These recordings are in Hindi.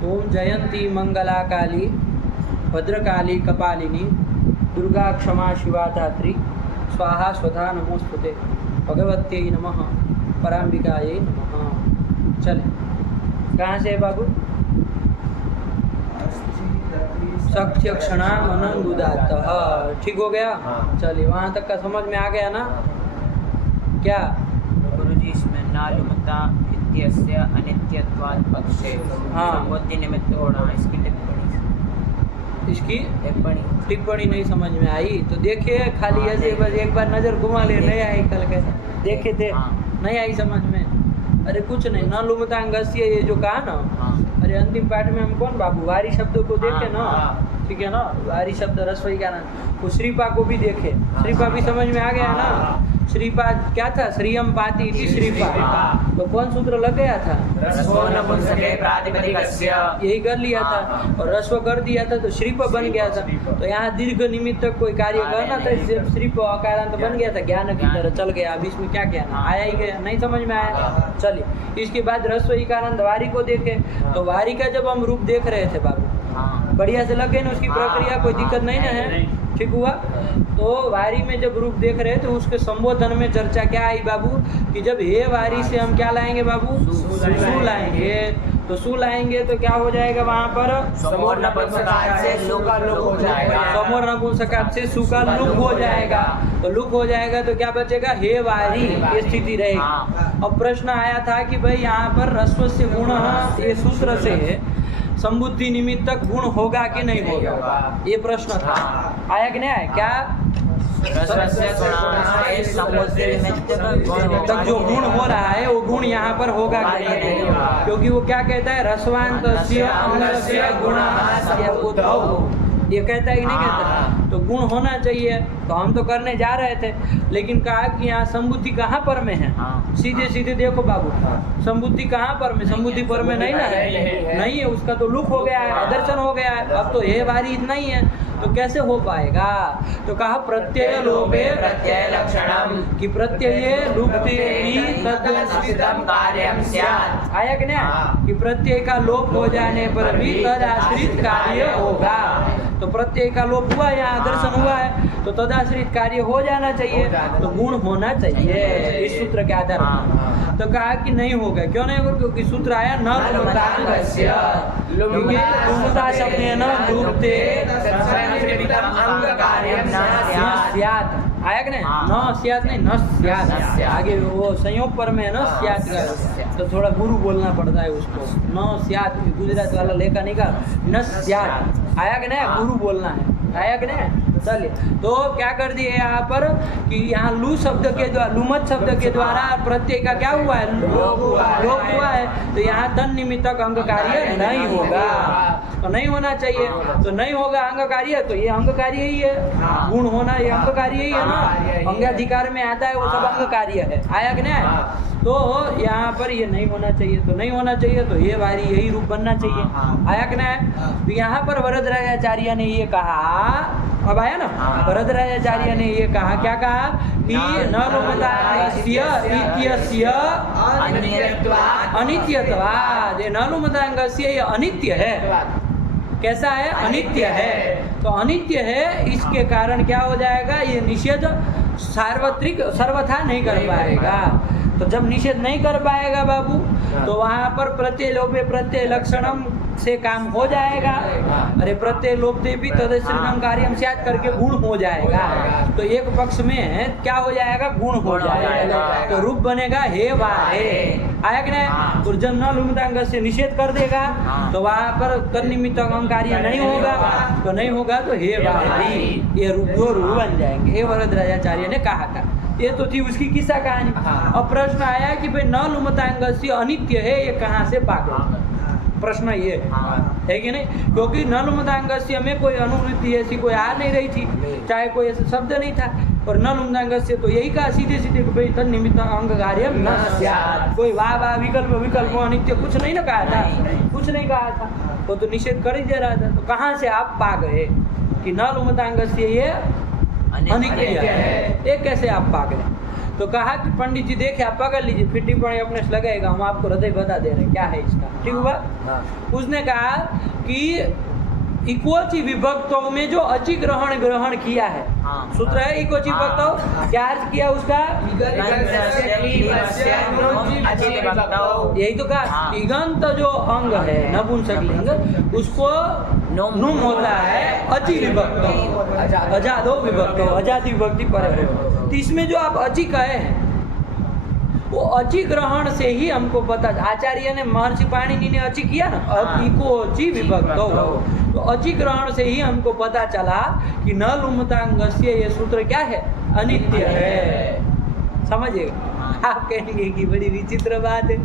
ओम जयंती मंगला काली भद्रकाली कपालिनी दुर्गा क्षमा शिवा धात्री स्वाहा स्वधा नमोस्तुते भगवत्यै नमः पराम्बिकायै नमः। चले, कहाँ से है बाबू? सख्य क्षणा मनंगुदात। ठीक हो गया? चलिए, वहाँ तक का समझ में आ गया ना? क्या गुरुजी इसमें नालुमता इत्यस्य अनित्यत्वात् पक्षे संबोधि निमित्त होना, इसकी टिप्पणी नहीं समझ में आई तो देखिए, खाली ऐसे बस एक बार नजर घुमा ले, नहीं आई कल के देखे थे, नहीं आई समझ में। अरे कुछ नहीं, न लुमतांगस्य ये जो कहा ना, अरे अंतिम पाठ में हम कौन बाबू वारी शब्द को देखे ना, ठीक है ना, वारी शब्द रसवई का ना, वो श्रीपा को भी देखे, श्रीपा भी समझ में आ गया ना। श्रीपा क्या था? श्रीयम पाति इति श्रीपा। तो कौन सूत्र लग गया था? यही कर लिया था और रस्व कर दिया था तो श्रीप बन गया था। तो यहाँ दीर्घ निमित्त कोई कार्य करना था, इससे श्रीप अकारांत बन गया था, ज्ञान की तरह चल गया। अब इसमें क्या कहना, आया ही गया, नहीं समझ में आया। चलिए, इसके बाद रस्व इकारांत वारी को देखे तो वारी का जब हम रूप देख रहे थे बाबू, बढ़िया से लगे ना, उसकी प्रक्रिया कोई दिक्कत नहीं ना है, ठीक हुआ। तो वारी में जब रूप देख रहे तो उसके संबोधन में चर्चा क्या आई बाबू कि जब हे वारी से हम क्या लाएंगे बाबू? सु लाएंगे। तो सु लाएंगे तो क्या हो जाएगा वहाँ पर? समोर नपुंसकात से लु का लुक हो जाएगा। समोर नपुंसकात से सु का लुक हो जाएगा। तो लुक हो जाएगा तो क्या बचेगा? हे वारी, ये स्थिति रहेगी। अब प्रश्न आया था कि भाई यहाँ पर रस्व से गुण, ये सूत्र से संबुद्धि निमित्तक गुण होगा कि नहीं होगा, ये प्रश्न था। आया कि नहीं आया? क्या तक जो गुण हो रहा है वो गुण यहाँ पर होगा कि नहीं होगा? क्योंकि वो क्या कहता है, रसवांतस्य अंगस्य गुणः उद्भव, ये कहता है कि नहीं कहता? तो गुण होना चाहिए। तो हम तो करने जा रहे थे, लेकिन कहा कि यहाँ संबुद्धि कहाँ पर में है? सीधे सीधे देखो बाबू, संबुद्धि कहाँ पर में? संबुद्धि पर में नहीं ना है, नहीं है, उसका तो लुक हो गया है, दर्शन हो गया है। अब तो ये वारी इतना ही है, तो कैसे हो पाएगा? तो कहा प्रत्यय लोपे प्रत्यय लक्षणम, कि प्रत्यय लुप्ते ही तदश्रितम कार्यम स्यात्। आया कि नहीं? कि प्रत्यय का लोप हो जाने पर भी तदाश्रित कार्य होगा। तो प्रत्यय का लोप हुआ, यहाँ दर्शन हुआ है, तो तदाश्रित कार्य हो जाना चाहिए, तो गुण होना चाहिए इस सूत्र के आधार पर। तो कहा कि नहीं होगा। क्यों नहीं होगा? क्योंकि सूत्र आया न लुमतांगस्य, लुमता शब्द है न लुप्ते अंग कार्यम न स्यात्। आया कि नहीं? न स्यात् नहीं, न स्यात्। आगे वो संयोग पर में है न स्यात् का, तो थोड़ा गुरु बोलना पड़ता है उसको। न स्यात्, गुजरात वाला लेखा नहीं का, न स्यात्। आया कि नहीं? गुरु बोलना है। आया कि नहीं? चलिए, तो क्या कर दिए यहाँ पर कि यहाँ लू शब्द के द्वारा, लुमत शब्द के द्वारा प्रत्यय का क्या हुआ है? लोप हुआ है। तो यहाँ तन निमित्तक अंग कार्य नहीं होगा, तो नहीं होना चाहिए। तो नहीं होगा अंग कार्य, तो ये अंग कार्य ही है। गुण होना ये अंग कार्य ही है ना, अंगाधिकार में आता है, वो सब अंग कार्य है। आया कि नहीं? तो यहाँ पर ये नहीं होना चाहिए, तो नहीं होना चाहिए, तो ये वारी यही रूप बनना चाहिए। आया कि नहीं? तो यहाँ पर वरदराजाचार्य ने ये कहा, अब आया ना, वरदराजाचार्य ने ये कहा, क्या कहा कि न लुमतांगस्य इत्यस्य अनित्यत्वात्, ये न लुमतांगस्य ये अनित्य है। कैसा है? अनित्य है। तो अनित्य है, इसके कारण क्या हो जाएगा? ये निषेध सार्वत्रिक सर्वथा नहीं कर पाएगा। तो जब निषेध नहीं कर पाएगा बाबू, तो वहाँ पर प्रत्यय लोपे प्रत्यय लक्षणम से काम हो जाएगा। अरे प्रत्यय लोपते भी तदश्रितम कार्यम स्यात् करके गुण हो जाएगा। तो एक पक्ष में क्या हो जाएगा? गुण हो जाएगा। तो रूप बनेगा हे वारे। आया कि नहीं? तो जब न लुमतांग से निषेध कर देगा तो वहाँ पर तन्निमित्त अंग कार्य नहीं होगा, तो नहीं होगा तो हे वारी, ये रूप दो रूप बन जाएंगे। ये वरदराजाचार्य ने कहा था। ये तो थी उसकी किस्सा कहानी। अब प्रश्न आया कि भाई न लुमतांगस्य अनित्य है, ये कहाँ से पागल? प्रश्न ये है कि नहीं? क्योंकि न लुमतांगस्य में कोई अनुवृत्ति ऐसी कोई आ नहीं रही थी, चाहे कोई ऐसा शब्द नहीं था। और न लुमतांगस्य तो यही कहा सीधे सीधे कि भाई तन निमित्त अंग कार्यम न स्यात्। कोई वाह विकल्प अनित्य कुछ नहीं ना कहा था, कुछ नहीं कहा था, वो तो निषेध कर ही दे रहा था। तो कहाँ से आप पा गए कि न लुमतांगस्य ये अनित्य है? ये कैसे आप पा गए? तो कहा कि पंडित जी देखे आप पकड़ लीजिए, फिर टिप्पणी अपने से लगाएगा, हम आपको हृदय बता दे रहे हैं क्या है इसका। ठीक हुआ। उसने कहा कि इकोची विभक्तों में जो अचि ग्रहण किया है, सूत्र है इकोची विभक्तों, क्या अर्थ किया उसका? यही तो कहा, इगंत जो अंग है नपुंसकलिंग उसको नुम होता है अचि विभक्तों, अजादो विभक्तों, अजाति विभक्ति पर। तो इसमें जो आप अचि कहे हैं वो अचि ग्रहण से ही हमको पता, आचार्य ने महर्षि पाणिनि ने अचि किया ना, इको अचि विभक्तौ, तो अचि ग्रहण से ही हमको पता चला कि न लुमतांगस्य ये सूत्र क्या है? अनित्य है। समझिएगा। आप कहेंगे कि बड़ी विचित्र बात है,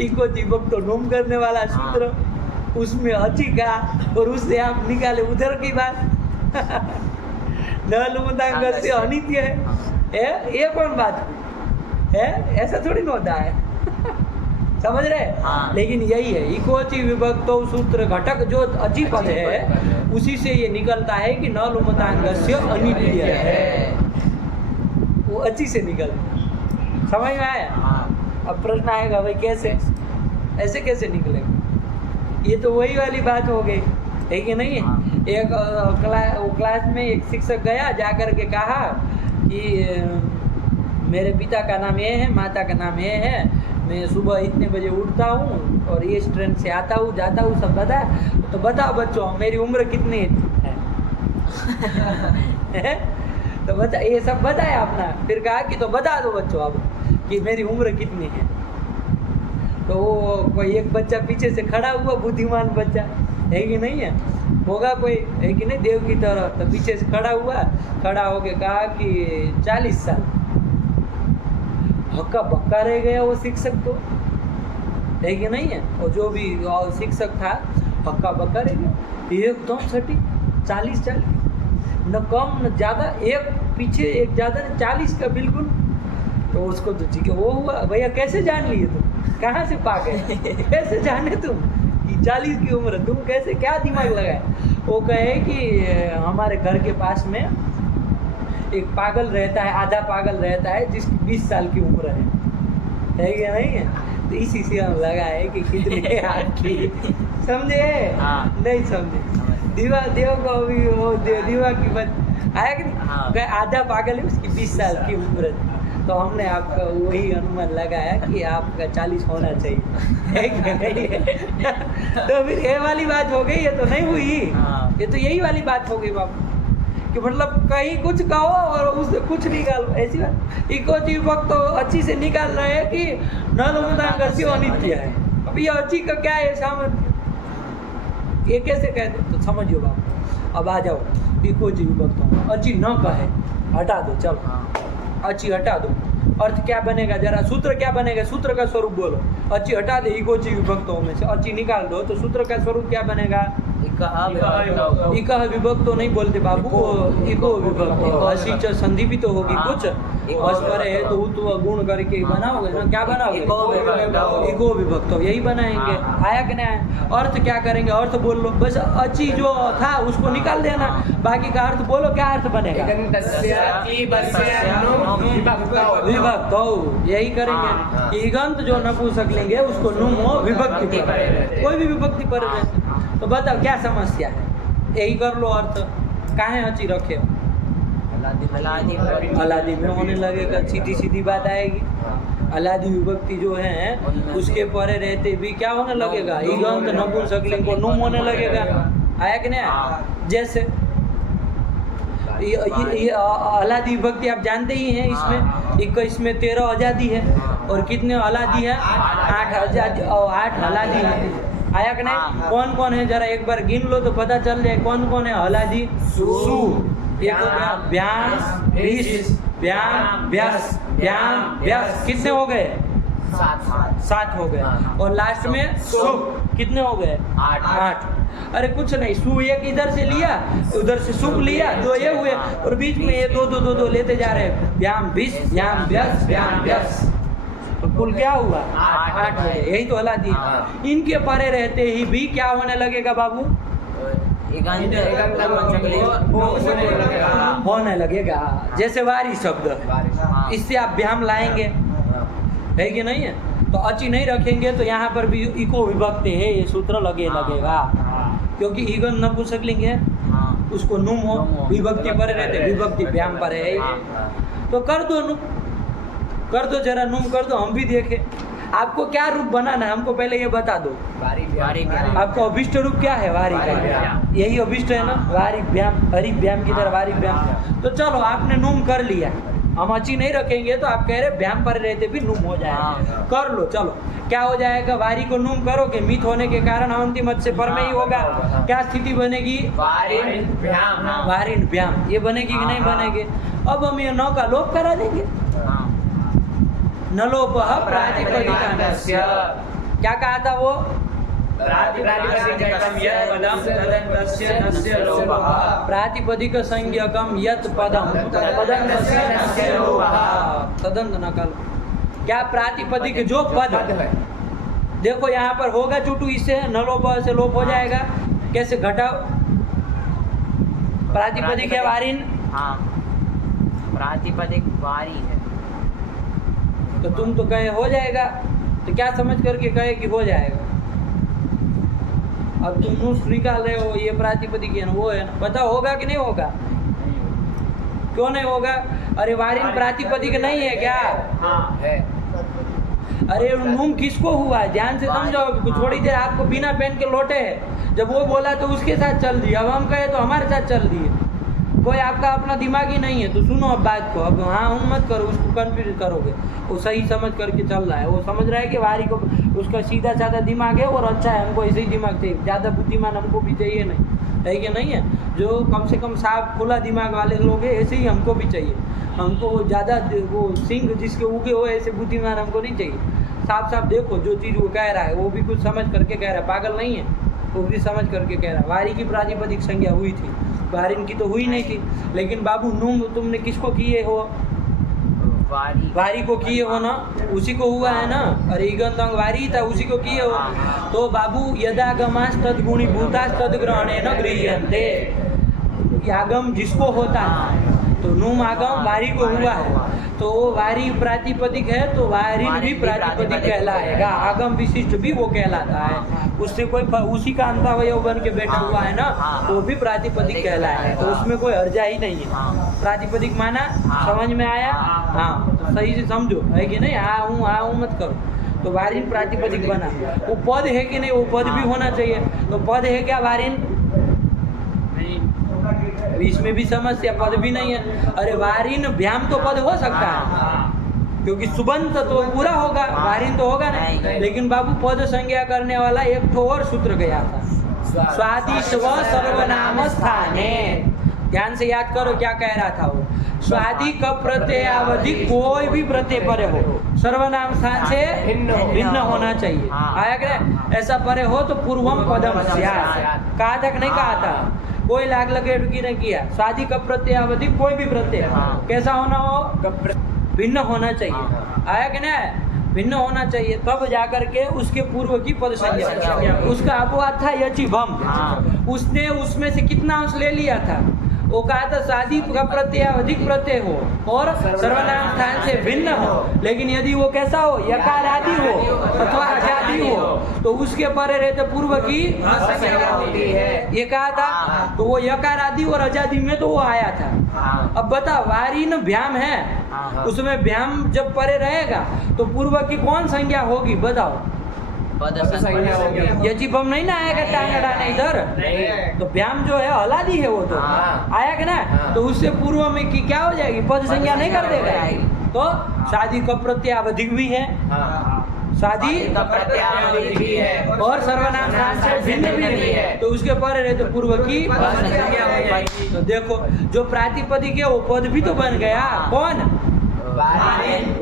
इको विभक्तो नुम करने वाला सूत्र, उसमें अचि का, और उससे आप निकाले उधर की बात। न लुमतांगस्य अनित्य है, ये कौन बात है? ऐसा थोड़ी ना होता है। समझ रहे? लेकिन यही है, इकोची विभक्तो सूत्र घटक जो अचि पद है उसी से ये निकलता है कि न लुमतांगस्य अनित्य है, वो अचि से निकलता। समझ में आया? अब प्रश्न आएगा भाई कैसे, ऐसे कैसे निकलेगा? ये तो वही वाली बात हो गई है कि नहीं है? एक क्लास में एक शिक्षक गया, जाकर के कहा कि मेरे पिता का नाम ये है, माता का नाम ये है, मैं सुबह इतने बजे उठता हूँ और ये ट्रेन से आता हूँ जाता हूँ, सब बता। तो बताओ बच्चों मेरी उम्र कितनी है? तो बता, ये सब बताया अपना। फिर कहा कि तो बता दो बच्चों अब कि मेरी उम्र कितनी है। तो वो कोई एक बच्चा पीछे से खड़ा हुआ, बुद्धिमान बच्चा है कि नहीं है, होगा कोई, है कि नहीं, देव की तरह। तो पीछे से खड़ा हुआ, खड़ा होके कहा कि 40 साल। हक्का बक्का रह गया वो शिक्षक तो, है कि नहीं है, और जो भी शिक्षक था हक्का बक्का रह गया, एकदम सटीक 40 न कम न ज़्यादा, एक पीछे एक ज़्यादा, 40 का बिल्कुल। तो उसको तो ठीक है वो हुआ, भैया कैसे जान लिए तुम, कहाँ से पा गए, कैसे जाने तुम कि 40 की उम्र, तुम कैसे, क्या दिमाग लगाए? वो कहे कि हमारे घर के पास में एक पागल रहता है, आधा पागल रहता है, जिसकी 20 साल की उम्र है कि नहीं है? तो इसी से हम लगा है कि कितने आपकी, समझे? नहीं समझे? देव को अभी वो दीवा की बात आया कि नहीं? आधा पागल है, उसकी 20 साल की उम्र है। तो हमने आपका वही अनुमान लगाया कि आपका 40 होना चाहिए, है कि नहीं? तो फिर ये वाली बात हो गई, ये तो नहीं हुई, ये तो यही वाली बात हो गई बाबू, कि मतलब कहीं कुछ कहो और उससे कुछ निकालो, ऐसी बात। इकोची विभक्त तो अच्छी से निकाल रहे हैं कि न लुमतांगस्य अनित्य है। अब ये अच्छी का क्या है सामर्थ्य, ये कैसे कहते? तो समझियो बाबू। अब आ जाओ, इकोची विभक्त अच्छी न कहे, हटा दो, चलो अच्छी हटा दो, अर्थ क्या बनेगा जरा, सूत्र क्या बनेगा, सूत्र का स्वरूप बोलो। अच्छी हटा दे, इकोची विभक्तों में से अच्छी निकाल दो, तो सूत्र का स्वरूप क्या बनेगा? इका विभक्त तो नहीं बोलते बाबू, इको विभक्त। असिच संधि भी तो होगी कुछ, अस्पर है तो उत्व गुण करके बनाओगे ना, क्या बनाओगे? इको विभक्त, यही बनाएंगे। आया कि नहीं आया? अर्थ क्या करेंगे? अर्थ बोल लो बस, अच्छी जो था उसको निकाल देना, बाकी का अर्थ बोलो, क्या अर्थ बनेगा? विभक्त, यही करेंगे। इगंत जो नपुंसक लेंगे उसको नुम विभक्ति पर, कोई भी विभक्ति पर। तो बताओ क्या समस्या है? यही कर लो अर्थ। काहे अच्छी रखे हो? अलादी में होने लगेगा, सीधी सीधी बात आएगी। अलादी विभक्ति जो है उसके परे रहते भी क्या होने लगेगा? इगंत नपुंसकलिंग को नुम होने लगेगा। आया कि नहीं? जैसे ये अलादी विभक्ति आप जानते ही हैं, इसमें 13 आजादी है और कितने अलादी है? 8 आजादी और 8 अलादी है। आया कि नहीं? कौन कौन है जरा एक बार गिन लो तो पता चल जाए कौन कौन है अलादी। सु, एक हो गया व्याम, विश, व्याम, व्यास, व्याम, व्यास, कितने हो गए? 7 हो गए। और लास्ट में सु, कितने हो गए? 8। अरे कुछ नहीं, सु एक इधर से लिया, उधर से सुप लिया, 2 ये हुए, और बीच में ये 2 लेते जा रहे हैं, व्याम, विश, व्याम, व्यास, व्याम, व्यास, तो कुल क्या हुआ? 8 हो गए। यही तो अलादी। इनके परे रहते ही भी क्या होने लगेगा बाबू? होने लगेगा। जैसे वारी शब्द, इससे आप भ्याम लाएंगे, है कि नहीं है? तो अची नहीं रखेंगे तो यहाँ पर भी इको विभक्ति है, ये सूत्र लगेगा, क्योंकि ईगन नपुंसकलिंग है, उसको नुम हो, विभक्ति पर रहते, विभक्ति भ्याम पर है। तो कर दो नुम, कर दो, जरा नुम कर दो, हम भी देखें आपको क्या रूप बनाना है। हमको पहले ये बता दो, आपको अभिष्ट रूप क्या है? वारी का, यही अभिष्ट है ना, वारी भ्याम, हरि भ्याम की तरह वारी भ्याम। तो चलो आपने नुम कर लिया, हम अची नहीं रखेंगे तो आप कह रहे भ्याम पर रहते भी नुम हो जाएगा। कर लो, चलो क्या हो जाएगा? वारी को नुम करोगे, मित होने के कारण अंतिम मत से पर में ही होगा। क्या स्थिति बनेगी? वारिन भ्याम, ये बनेगी कि नहीं बनेगी? अब हम ये नौ का लोप करा देंगे, न लोप प्रातिपदिकानस्य। क्या कहा था वो? प्रातिपदिक संज्ञकम यत् पदम तदंत नकल। क्या प्रातिपदिक जो पद, देखो यहाँ पर होगा चुटू, इससे न लोप से लोप हो जाएगा। कैसे घटाओ? प्रातिपदिक है वारिन, प्रातिपदिक वारी है, तो तुम तो कहे हो जाएगा, तो क्या समझ करके कहे कि हो जाएगा? अब तुम नूस निकाल रहे हो, ये प्रातिपदिक है ना, वो है ना, बताओ होगा कि नहीं होगा? क्यों नहीं होगा? अरे वारिन प्रातिपदिक नहीं है क्या? है। अरे नूम किसको हुआ है? ध्यान से समझो। थोड़ी देर आपको बिना पेन के लौटे है, जब वो बोला तो उसके साथ चल दिए, अब हम कहे तो हमारे साथ चल दिए। कोई आपका अपना दिमाग ही नहीं है, तो सुनो अब बात को। अब हाँ हूँ मत करो, उसको कंफ्यूज करोगे। वो सही समझ करके चल रहा है, वो समझ रहा है कि वारी को, उसका सीधा साधा दिमाग है और अच्छा है, हमको ऐसे ही दिमाग चाहिए, ज़्यादा बुद्धिमान हमको भी चाहिए नहीं, है कि नहीं है? जो कम से कम साफ खुला दिमाग वाले लोग हैं, ऐसे ही हमको भी चाहिए। हमको ज़्यादा वो सिंह जिसके उगे हो ऐसे बुद्धिमान हमको नहीं चाहिए। साफ साफ देखो, जो चीज़ वो कह रहा है वो भी कुछ समझ करके कह रहा है, पागल नहीं है, वो भी समझ करके कह रहा है। वारी की प्रातिपदिक संज्ञा हुई थी, वारिन की तो हुई नहीं थी। लेकिन बाबू नूम तुमने किसको किए हो? वारी को किए हो ना, उसी को हुआ है ना। अरे ईगंतंग वारी था, उसी को किए हो। तो बाबू यदागमास तद्गुणी भूतास तद्ग्रहणे न गृह्यन्ते, आगम जिसको होता है, तो नूम आगम वारी को हुआ है, तो वो वारी प्रातिपदिक है, तो वारिन भी प्रातिपदिक कहलाएगा। आगम विशिष्ट भी वो कहलाता है, उससे कोई उसी का अंतावयव बन के बैठा हुआ है ना, वो भी प्रातिपदिक कहलाएगा। तो उसमें कोई हर्जा ही नहीं है। प्रातिपदिक माना, समझ में आया? हाँ, तो सही से समझो, है कि नहीं? हाँ हूँ मत करो। तो वारिन प्रातिपदिक बना। वो पद है कि नहीं? वो पद भी होना चाहिए। तो पद है क्या वारिन? इसमें भी समस्या, पद भी नहीं है। अरे वारिन भ्याम तो पद हो सकता है, क्योंकि सुबंत तो पूरा होगा, वारिन तो होगा नहीं। लेकिन बाबू पद संज्ञा करने वाला एक ठो और सूत्र गया था, स्वादिष्ट व सर्वनाम स्थाने। ध्यान से याद करो क्या कह रहा था वो। स्वादि कब प्रत्ययावधि कोई भी प्रत्यय परे हो, सर्वनाम स्थान से भिन्न होना चाहिए। आया कि नहीं? ऐसा परे हो तो पूर्वम पदम स्यात्। कहा था कि नहीं कहा था? कोई लाग लगे डुकी नहीं किया। स्वादि कब प्रत्ययावधि कोई भी प्रत्यय कैसा होना हो? भिन्न होना चाहिए। आया कि नहीं? भिन्न होना चाहिए, तब जाकर के उसके पूर्व की पद संज्ञा। उसका अपवाद था यचिभम, उसने उसमें से कितना अंश ले लिया था? वो कहा था शादी का प्रत्यय अधिक प्रत्यय हो और सर्वनाम स्थान से भिन्न हो। लेकिन यदि वो कैसा हो, यकार आदि हो अथवा अजादि हो, तो उसके परे रहते पूर्व की होती है। ये कहा था। तो वो यकार आदि और अजादि में तो वो आया था। अब बता, वारिन भ्याम है, उसमें भ्याम जब परे रहेगा तो पूर्व की कौन संज्ञा होगी? बताओ। यचिभम नहीं ना आएगा, टांगड़ा नहीं इधर। तो भ्याम जो है हलादी है, वो तो आया कि ना, तो उससे पूर्व में की क्या हो जाएगी? पद संज्ञा नहीं कर देगा। तो शादी का प्रत्यावधिक भी है, शादी भी है और सर्वनाम स्थान से भिन्न भी है, तो उसके पर रहे तो पूर्व की संज्ञा हो जाएगी। तो देखो, जो प्रातिपदिक है वो पद भी तो बन गया। कौन?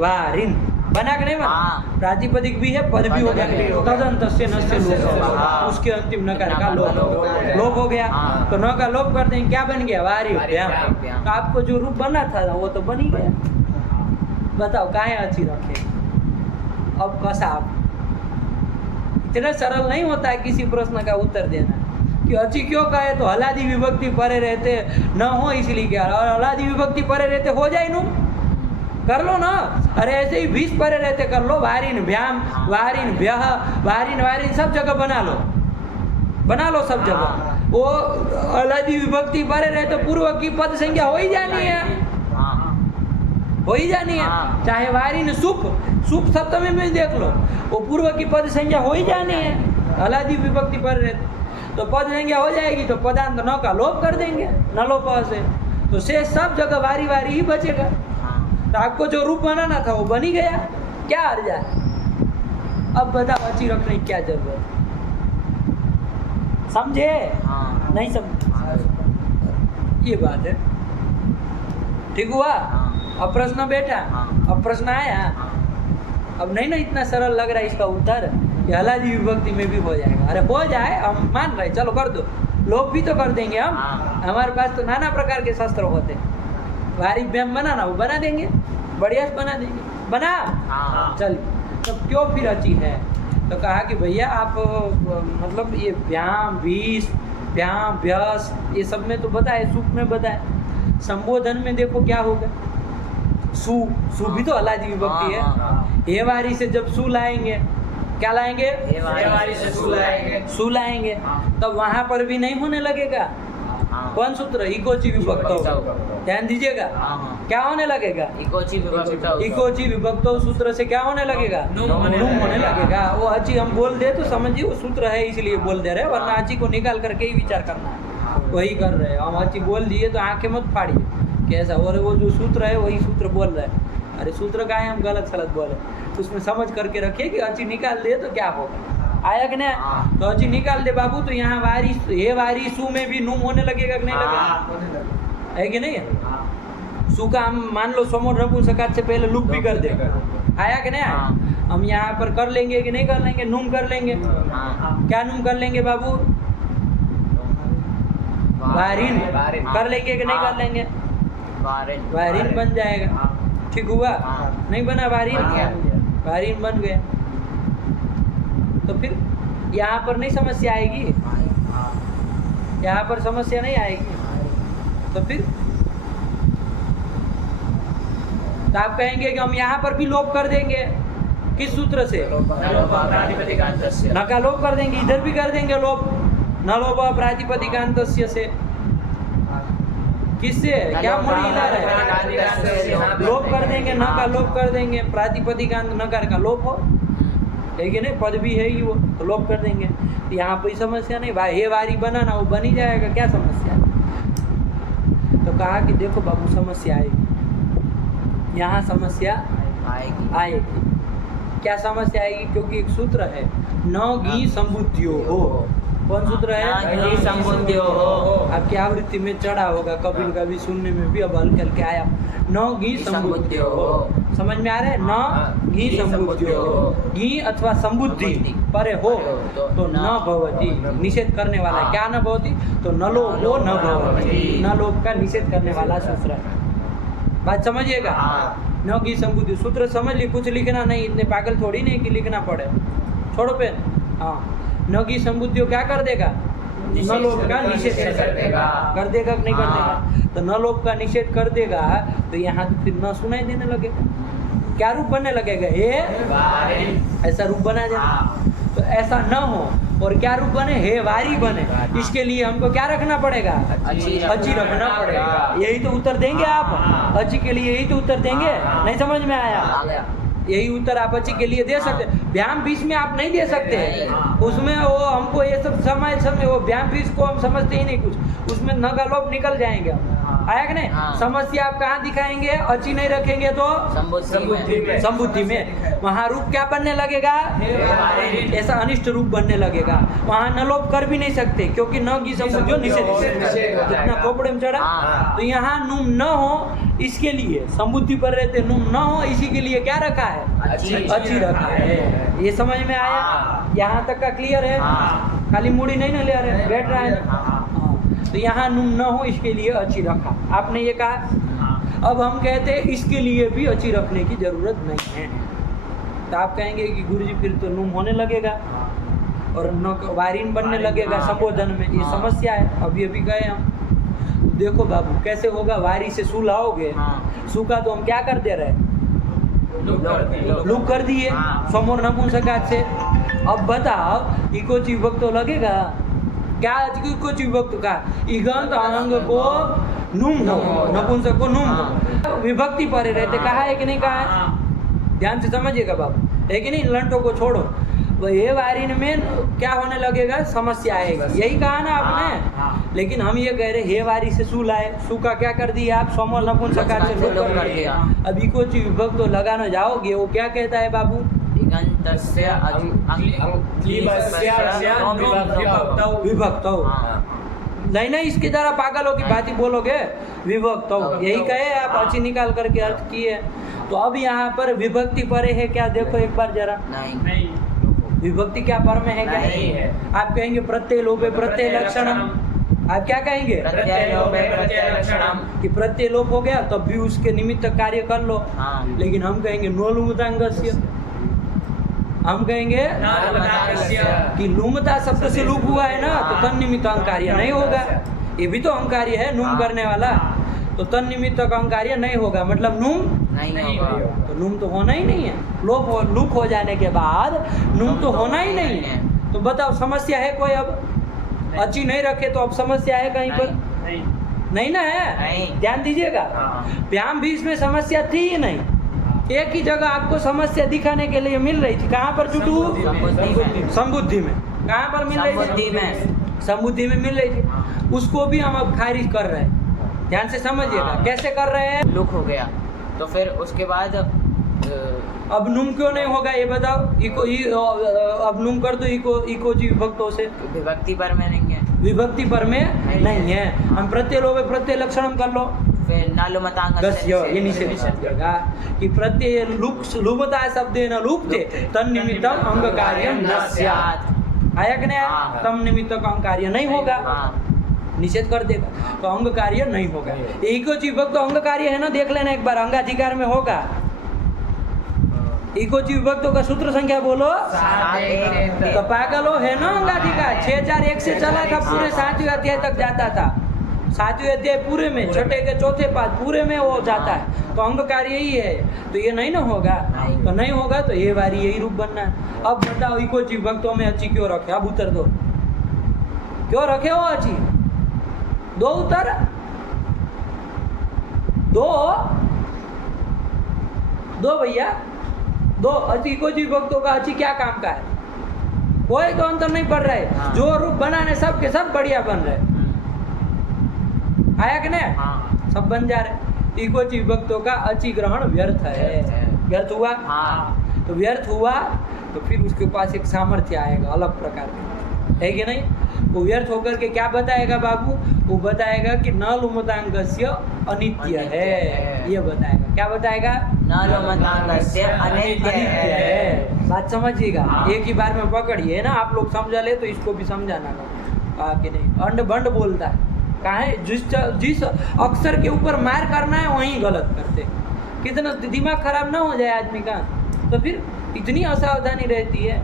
वारिन बना के नहीं बना? प्रातिपदिक भी है, पद भी हो गया। तदंतस्य नस्य लोप, उसके अंतिम नकार का लोप हो गया। तो न का लोप करते हैं, क्या बन गया? वारी भ्याम। तो आपको जो रूप बना था वो तो बन ही गया। बताओ काहे अच्छी रखे? अब कसा आप, इतना सरल नहीं होता है किसी प्रश्न का उत्तर देना, कि अची क्यों कहे तो हलादी विभक्ति परे रहते न हो इसलिए क्या, और हलादी विभक्ति परे रहते हो जाए नु, कर लो ना। अरे ऐसे ही 20 परे रहते कर लो, वारिन भ्याम, वारिन भ्यह, वारिन सब जगह बना लो सब जगह। वो हलादी विभक्ति परे रहे तो पूर्व की पद संख्या हो ही जानी है, हो ही जानी है। चाहे वारिन सुप सप्तमी में देख लो, वो पूर्व की पद संख्या हो ही जानी है, हलादी विभक्ति परे रहते तो पद संख्या हो जाएगी, तो पदांत न का लोप कर देंगे, न लोप से, तो शेष सब जगह वारी ही बचेगा। तो आपको जो रूप बनाना था वो बन ही गया, क्या हर्ज है। अब बताओ अची रखने की क्या जरूरत, समझे? नहीं समझे, ये बात है। ठीक हुआ? अब प्रश्न बैठा, अब प्रश्न आया, अब नहीं ना इतना सरल लग रहा है इसका उत्तर कि हलादी विभक्ति में भी हो जाएगा। अरे हो जाए, हम मान रहे, चलो कर दो, लोप भी तो कर देंगे हम। हमारे पास तो नाना प्रकार के शस्त्र होते हैं, वारी व्याम बनाना वो बना देंगे, बढ़िया से बना देंगे, बना। चल तो क्यों फिर अची है? तो कहा कि भैया आप मतलब ये व्याम, विष, व्याम, व्यास, ये सब में तो बताए, सुख में बताए, संबोधन में देखो क्या होगा, सु भी तो हलादी विभक्ति है। हे वारी से जब सु लाएंगे, क्या लाएंगे? वारी से सु लाएंगे, तब वहां पर भी नहीं होने लगेगा। कौन सूत्र? इकोची विभक्तो। ध्यान दीजिएगा, क्या होने लगेगा? इकोची विभक्तो सूत्र से क्या होने लगेगा? नुम होने लगेगा। वो अची हम बोल दे तो समझिए वो सूत्र है इसलिए बोल दे रहे हैं, वरना अची को निकाल करके ही विचार करना है, वही कर रहे हैं हम। अची बोल दिए तो आंखें मत फाड़िए कैसा, और वो जो सूत्र है वही सूत्र बोल रहे हैं। अरे सूत्र का है, हम गलत सलत बोले, उसमें समझ करके रखिए कि अची निकाल दे तो क्या होगा। आया कि नहीं? तो अची निकाल दे बाबू, तो यहाँ वारी, हे वारी सु में भी नुम होने लगेगा कि नहीं लगेगा? है कि नहीं है? सु का हम मान लो समोर नपुंसकात से पहले लुप भी कर दे, आया कि नहीं आया? हम यहाँ पर कर लेंगे कि नहीं कर लेंगे? नुम कर लेंगे। क्या नुम कर लेंगे बाबू? वारिन कर लेंगे कि नहीं कर लेंगे? वारिन बन जाएगा। ठीक हुआ? नहीं बना वारिन? वारिन बन गया। तो फिर यहाँ पर नहीं समस्या आएगी, यहाँ पर समस्या नहीं आएगी। तो फिर तो आप कहेंगे कि हम यहाँ पर भी लोप कर देंगे, किस सूत्र से? न का लोप कर देंगे, इधर भी कर देंगे लोप, न लोप प्रातिपदिकांतस्य से। किससे? क्या मोड़ी हिला रहे? लोप कर देंगे, न का लोप कर देंगे, प्रातिपदिकांत नकार का लोप हो, है कि नहीं? पद भी है ही वो, तो लोप कर देंगे। तो यहाँ कोई समस्या नहीं, भाई हे वारी बनाना वो बन ही जाएगा, क्या समस्या है? तो कहा कि देखो बाबू समस्या आएगी, यहाँ समस्या आएगी। क्या समस्या आएगी? क्योंकि एक सूत्र है, न घी संबुद्धियो हो। कौन सूत्र है? संबुद्धियो हो। आपकी आवृत्ति में चढ़ा होगा, कभी कभी सुनने में भी अब हल्के हल्के आया, न घी संबुद्धियो हो। समझ में आ रहा है? न घी संबुद्धियो हो, घी अथवा संबुद्धि परे हो तो न भवति, निषेध करने वाला। क्या न भवति? तो न लोपो न भवति, न लोप का निषेध करने वाला सूत्र है। बात समझिएगा? न घी संबुद्धि सूत्र समझ लिए, कुछ लिखना नहीं, इतने पागल थोड़ी नहीं कि लिखना पड़े, छोड़ो पेन। हाँ, न घी संबुद्धियो क्या कर देगा? न लोप का निषेध कर देगा। कर देगा कि नहीं कर देगा? तो न लोप का निषेध कर देगा, तो यहाँ फिर न सुनाई देने लगेगा। क्या रूप बनने लगेगा? हे, ऐसा रूप बना जाए। तो ऐसा न हो और क्या रूप बने? हे वारी बने। इसके लिए हमको क्या रखना पड़ेगा? अची रखना पड़ेगा। यही तो उत्तर देंगे आप, अची के लिए यही तो उत्तर देंगे। नहीं समझ में आया? यही उत्तर आप अची के लिए दे सकते। व्याम बीच में आप नहीं दे सकते, उसमें वो हमको ये सब समय वो व्याम बीच को हम समझते ही नहीं कुछ, उसमें न का लोप निकल जाएंगे हम। आया कि नहीं? समस्या आप कहाँ दिखाएंगे? अची नहीं रखेंगे तो संबुद्धि में। वहाँ रूप क्या बनने लगेगा? ऐसा अनिष्ट रूप बनने लगेगा। वहाँ न लोप कर भी नहीं सकते, क्योंकि न की संबुद्धियो निषेध, जितना खोपड़े में चढ़ा। तो यहाँ नुम न हो, इसके लिए संबुद्धि पर रहते नुम न हो, इसी के लिए क्या रखा है? अची रखा है। ये समझ में आया? यहाँ तक का क्लियर है? खाली मुड़ी नहीं ना ले रहे, बैठ रहा है। तो यहाँ नुम न हो, इसके लिए अची रखा। आपने ये कहा। अब हम कहते हैं इसके लिए भी अची रखने की जरूरत नहीं है। तो आप कहेंगे कि गुरुजी फिर तो नुम होने लगेगा। और न वारिन बनने लगेगा संबोधन में, ये समस्या है। अभी अभी गए हम, देखो बाबू कैसे होगा, वारी से सू लाओगे, सू का तो हम क्या कर दे रहे, लुक कर दिए समोर नपुंसकात से। अब बताओ इकोची विभक्त तो लगेगा क्या, इकोची विभक्त का इगंत अंग को नुम हो, नपुंसक को नुम हो, विभक्ति परे रहते, कहा है कि नहीं कहा है, ध्यान से समझिएगा बाबू, है कि नहीं, लंटो को छोड़ो। वो ये वारिन में क्या होने लगेगा, समस्या आएगी, यही कहा ना आपने। लेकिन हम ये कह रहे हे वारी से सू लाए, सू का क्या कर दिया आप, समोर नपुंसकात से लुक कर दिया। अभी कुछ विभक्त तो लगाना जाओगे, वो क्या कहता है बाबू, विभक्त नहीं नहीं, इसकी तरह पागलों की बात ही बोलोगे, विभक्त यही कहे आप, अच्छी निकाल करके अर्थ किए। तो अब यहाँ पर विभक्ति परे है क्या, देखो एक बार जरा, नहीं विभक्ति क्या पर में है क्या, नहीं है। आप कहेंगे प्रत्यय लोपे प्रत्यय लक्षणम, आप क्या कहेंगे, कि प्रत्यय लोप हो गया तब भी उसके निमित्त कार्य कर लो। लेकिन हम कहेंगे नो लुमतांगस्य, हम कहेंगे कि लुमता शब्द से लुप हुआ है ना, तो तन निमित्त कार्य नहीं होगा, ये भी तो अंकार्य है, नुम करने वाला, तो तन निमित्त अंकार्य नहीं होगा, मतलब नुम नहीं होगा, तो नुम तो होना ही नहीं है, लुप हो जाने के बाद नुम तो होना ही नहीं है। तो बताओ समस्या है कोई, अब अच्छी नहीं रखे तो अब समस्या है कहीं पर, नहीं ना है, ध्यान दीजिएगा। व्यायाम भी इसमें समस्या थी ही नहीं, एक ही जगह आपको समस्या दिखाने के लिए मिल रही थी, कहाँ पर चुटू, संबुद्धि में, कहाँ पर मिल रही थी, संबुद्धि में मिल रही थी, उसको भी हम अब खारिज कर रहे हैं, ध्यान से समझिएगा। कैसे कर रहे हैं, लुक हो गया, तो फिर उसके बाद अब नुम क्यों नहीं होगा ये बताओ, अब नुम कर दो इको जी विभक्तों से, विभक्ति पर में नहीं है, विभक्ति पर में नहीं है, हम प्रत्यय लोपे प्रत्यय लक्षणम कर लो, फिर नालुमतांग ये नीचे लिखेगा कि प्रत्यय लुमता शब्द न लुप्ते तन निमित्तम अंग कार्यम न स्यात्, आया कि नहीं, तम निमित्त का अंग कार्य नहीं होगा, निषेध कर देगा, तो अंग कार्य नहीं होगा। इको विभक्त अंग कार्य है ना, देख लेना एक बार, अंगाधिकार में होगा। इको विभक्तों का सूत्र संख्या बोलो, तो पागलो है ना, अंगाधिकार 6-4-1 से चला था, पूरे 7वें अध्याय तक जाता था, 7वें अध्याय पूरे में, छठे के चौथे पाद पूरे में वो जाता है, तो अंग कार्य ही है, तो ये नहीं ना होगा, तो नहीं होगा तो ये बारी यही रूप बनना है। अब बताओ इको विभक्तों में अच्छी क्यों रखे, अब उत्तर दो, क्यों रखे हो अच्छी, दो उत्तर, दो भैया, दो अच्छी को विभक्तों का अच्छी क्या काम का है, कोई तो अंतर नहीं पड़ रहा है, जो रूप बनाने सब के सब बढ़िया बन रहे, आया कि नहीं, सब बन जा रहे। इको विभक्तों का अच्छी ग्रहण व्यर्थ है, व्यर्थ हुआ, तो व्यर्थ हुआ तो फिर उसके पास एक सामर्थ्य आएगा अलग प्रकार का, है कि नहीं, वो व्यर्थ होकर के क्या बताएगा बाबू, वो बताएगा कि न लुमतांगस्य अनित्य है, ये बताएगा, क्या बताएगा, न लुमतांगस्य अनित्य है, बात समझिएगा, एक ही बार में पकड़िए ना, आप लोग समझा ले तो इसको भी समझाना का कि नहीं, अंड बंड बोलता है, कहा है जिस अक्षर के ऊपर मार करना है वहीं गलत करते, कितना दिमाग खराब ना हो जाए आदमी का, तो फिर इतनी असावधानी रहती है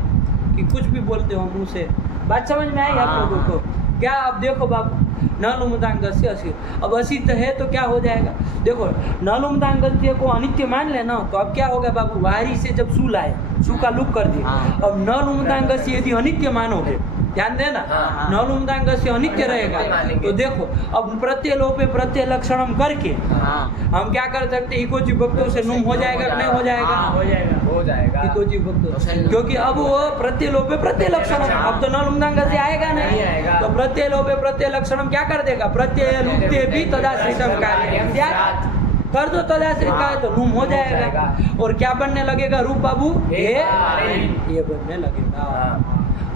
कि कुछ भी बोलते हो मुँह से। बात समझ में आई आप लोगों को क्या, अब देखो बाबू, न लुमतांगस्य असित, अब असित है तो क्या हो जाएगा, देखो न लुमतांगस्य को अनित्य मान लेना, तो अब क्या होगा बाबू, वारी से जब सू लाए, सू का लुक कर दिया, अब न लुमतांगस्य यदि अनित्य मानोगे, ध्यान देना, न लुमतांगस्य अनित्य रहेगा, तो देखो अब प्रत्यय लोपे प्रत्यय लक्षणम करके हम क्या कर सकते, इको विभक्तों से नुम हो जाएगा कि नहीं हो जाएगा, हो जाएगा, इको विभक्तों, क्योंकि अब वो प्रत्यय लोपे प्रत्यय लक्षणम, अब तो न लुमतांगस्य आएगा नहीं, तो प्रत्यय लोपे प्रत्यय लक्षणम क्या कर देगा, प्रत्यय लुप्ते भी तदाश्रितम कार्यम स्यात्, कर दो तदाश्रित का तो नुम हो जाएगा, और क्या बनने लगेगा रूप बाबू, ये बनने लगेगा,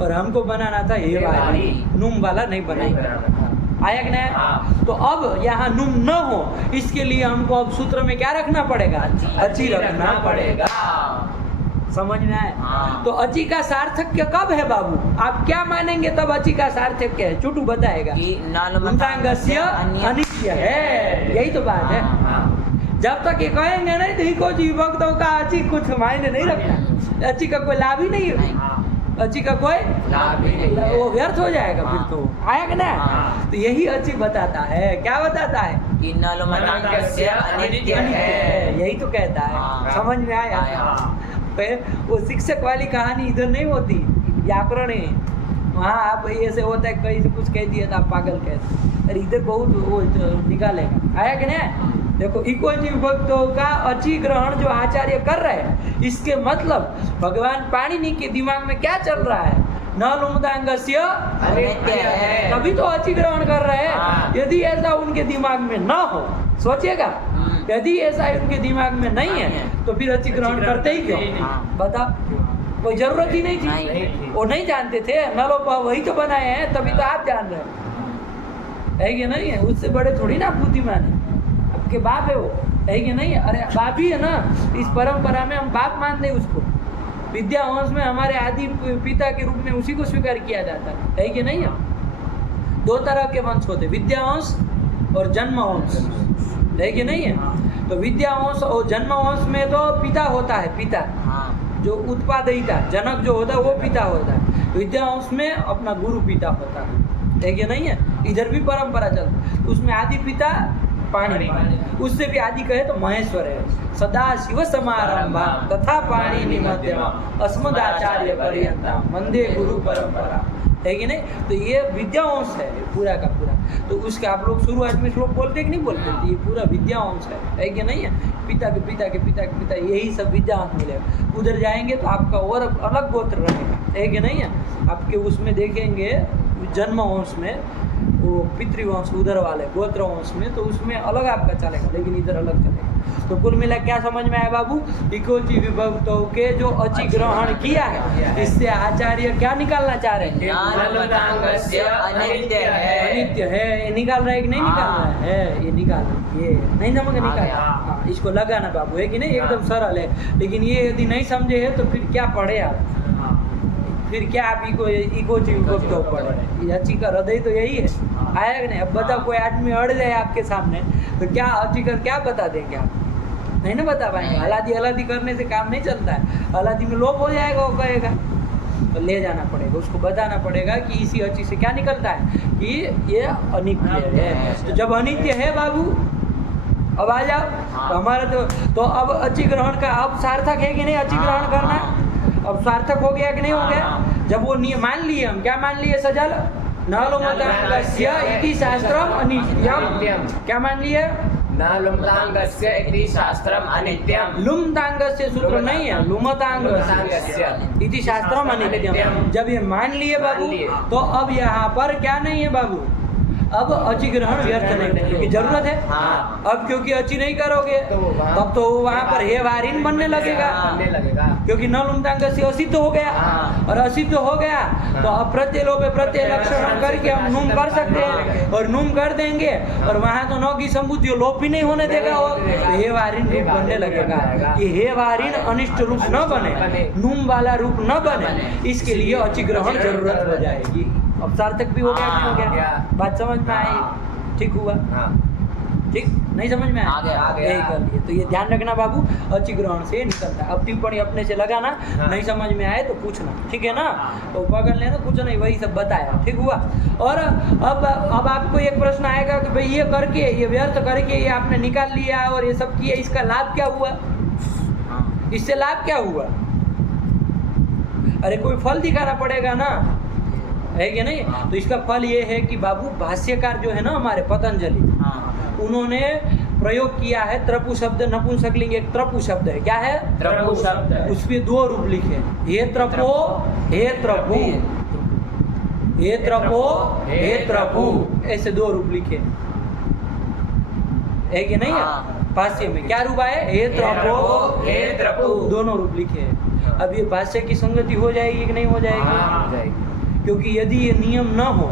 और हमको बनाना था ये वाली, नुम वाला नहीं बनाएगा, आया कि नहीं, तो अब यहाँ नुम न हो इसके लिए हमको अब सूत्र में क्या रखना पड़ेगा, अची रखना पड़ेगा, समझ में आए, तो अची का सार्थक्य कब है बाबू, आप क्या मानेंगे तब अची का सार्थक्य है, चुटू बताएगा, लुमतांगस्य अनित्य है, यही तो बात है, जब तक ये कहेंगे नहीं तो इको विभक्तों का अची कुछ मायने नहीं रखता, अची का कोई लाभ ही नहीं है, अची का कोई लाभ भी नहीं है। वो व्यर्थ हो जाएगा फिर हाँ। तो। आया कि ना? हाँ। तो यही अची बताता है। क्या बताता है? कि नलुमतांगस्य अनित्य है। यही तो कहता है। हाँ। समझ में आया? फिर वो शिक्षक वाली कहानी इधर नहीं होती, व्याकरण है। वहाँ आप ऐसे होता है, कहीं से कुछ कह दिया तो आप पागल कहते, अरे इधर बहुत वो निकालेगा। आया कि नहीं? देखो इकोजी विभक्तों का अची ग्रहण जो आचार्य कर रहे हैं, इसके मतलब भगवान पाणिनि के दिमाग में क्या चल रहा है? न लुमदांगस्य अनित्य है। तभी तो अची ग्रहण कर रहे हैं। हाँ। यदि ऐसा उनके दिमाग में न हो, सोचिएगा, यदि ऐसा उनके दिमाग में नहीं है तो फिर अची ग्रहण करते ही क्यों? हाँ। बता, कोई जरूरत ही नहीं नहीं थी। थी। वो नहीं जानते थे, नलोपा वही तो बनाए हैं, तभी तो आप जान रहे हैं। है कि नहीं है? उससे बड़े थोड़ी ना बुद्धिमान है, आपके बाप है वो, है कि नहीं? अरे बाप ही है ना। इस परंपरा में हम बाप मानते हैं उसको। विद्यावंश में हमारे आदि पिता के रूप में उसी को स्वीकार किया जाता है कि नहीं है? दो तरह के वंश होते, विद्यावंश और जन्मवंश, है कि नहीं है? तो विद्यावंश और जन्मवंश में तो पिता होता है, पिता जो उत्पादयिता, जनक जो होता है वो पिता होता है। विद्यावंश में अपना गुरु पिता होता है कि नहीं है? इधर भी परंपरा चलती है। उसमें आदि पिता पाणिनि, उससे भी आदि कहे तो महेश्वर है। सदा शिव समारंभा तथा पाणिनि मध्यमा अस्मदाचार्य पर्यंतम वंदे गुरु परंपरा, है कि नहीं? तो ये विद्यावंश है पूरा का पूरा। तो उसके आप लोग शुरुआत में श्लोक बोलते कि नहीं बोलते? तो ये पूरा विद्यावंश है कि नहीं है? पिता के पिता के पिता के पिता, यही सब विद्यावंश मिलेगा। उधर जाएंगे तो आपका और अलग गोत्र रहेगा, है कि नहीं है? आपके उसमें देखेंगे जन्मवंश में वो पितृवंश, उधर वाले गोत्रवंश में, तो उसमें अलग आपका चलेगा, लेकिन इधर अलग चलेगा। तो कुल मिला क्या समझ में आया बाबू? इकोजी विभक्तों के जो अची ग्रहण किया है, इससे आचार्य क्या निकालना चाह रहे हैं? नलुमतांगस्य अनित्य है। अनित्य है। ये निकाल रहा है कि नहीं निकाल रहा है? ये निकाल रहा है। ये नहीं समझ निकाल रहा। हाँ, इसको लगाना बाबू, है कि नहीं? एकदम सरल है। लेकिन ये यदि नहीं समझे है तो फिर क्या पढ़े आप? फिर क्या आप इकोजी विभक्तों पढ़े? ये अची का हृदय तो यही है। आया कि नहीं? अब बताओ, कोई आदमी अड़ जाए आपके सामने तो क्या अची कर क्या बता देंगे आप? नहीं ना बता पाएंगे। हलादी हलादी करने से काम नहीं चलता है। हलादी में लोप हो जाएगा, वो कहेगा। तो ले जाना पड़ेगा, उसको बताना पड़ेगा कि इसी अची से क्या निकलता है कि ये अनित्य है। तो जब अनित्य है बाबू, अब आ जाओ। तो हमारा तो अब अची ग्रहण का अब सार्थक है कि नहीं? अची ग्रहण करना अब सार्थक हो गया कि नहीं हो गया? जब वो मान लिए, हम क्या मान लिए? सजल नलुमतांगस्य इति शास्त्रम अनित्यम। क्या मान लिए? नलुमतांगस्य इति शास्त्रम अनित्यम। लुमतांगस्य सूत्र नहीं है, लुमतांगस्य इति शास्त्रम अनित्यम। जब ये मान लिए बाबू, तो अब यहाँ पर क्या नहीं है बाबू? अब अची ग्रहण व्यर्थ नहीं, क्योंकि जरूरत है। हाँ। अब क्योंकि अची नहीं करोगे तब तो वहाँ पर हे वारिन बनने लगेगा, क्योंकि न लुमतांगस्य असिद्ध हो गया। हाँ। और असिद्ध हो गया तो अब प्रत्यय लोपे प्रत्यय लक्षण करके हम नुम कर सकते हैं, और नुम कर देंगे और वहाँ तो न की संबुद्धि लोप भी नहीं होने देगा, और हे वारिन रूप बनने लगेगा। ये हे वारिन अनिष्ट रूप न बने, नुम वाला रूप न बने, इसके लिए अची ग्रहण जरूरत हो जाएगी। अब सार्थक भी हो गया कि नहीं हो गया? बात समझ में आई? ठीक हुआ? ठीक नहीं समझ में आ गया। यही कर लिए। तो ये ध्यान रखना बाबू, अची ग्रहण से निकलता है। अब टिप्पणी अपने से लगाना, नहीं समझ में आए तो पूछना, ठीक है ना? तो पकड़ लेना, कुछ नहीं, वही सब बताया, ठीक हुआ? और अब आपको एक प्रश्न आएगा कि भाई ये करके, ये व्यर्थ करके ये आपने निकाल लिया और ये सब किया, इसका लाभ क्या हुआ? इससे लाभ क्या हुआ? अरे कोई फल दिखाना पड़ेगा ना, है कि नहीं? तो इसका फल ये है कि बाबू भाष्यकार जो है ना हमारे पतंजलि, उन्होंने प्रयोग किया है त्रपु शब्द, नपुंसकलिंग एक त्रपु शब्द है। क्या है? त्रपु शब्द है। उसपे दो रूप लिखे, हे त्रपो हे त्रपु, हे त्रपो हे त्रपु, ऐसे दो रूप लिखे, है कि नहीं? भाष्य में क्या रूप आए? हे त्रपो हे त्रपु, दोनों रूप लिखे। अब ये भाष्य की संगति हो जाएगी कि नहीं हो जाएगी? क्योंकि यदि ये नियम न हो,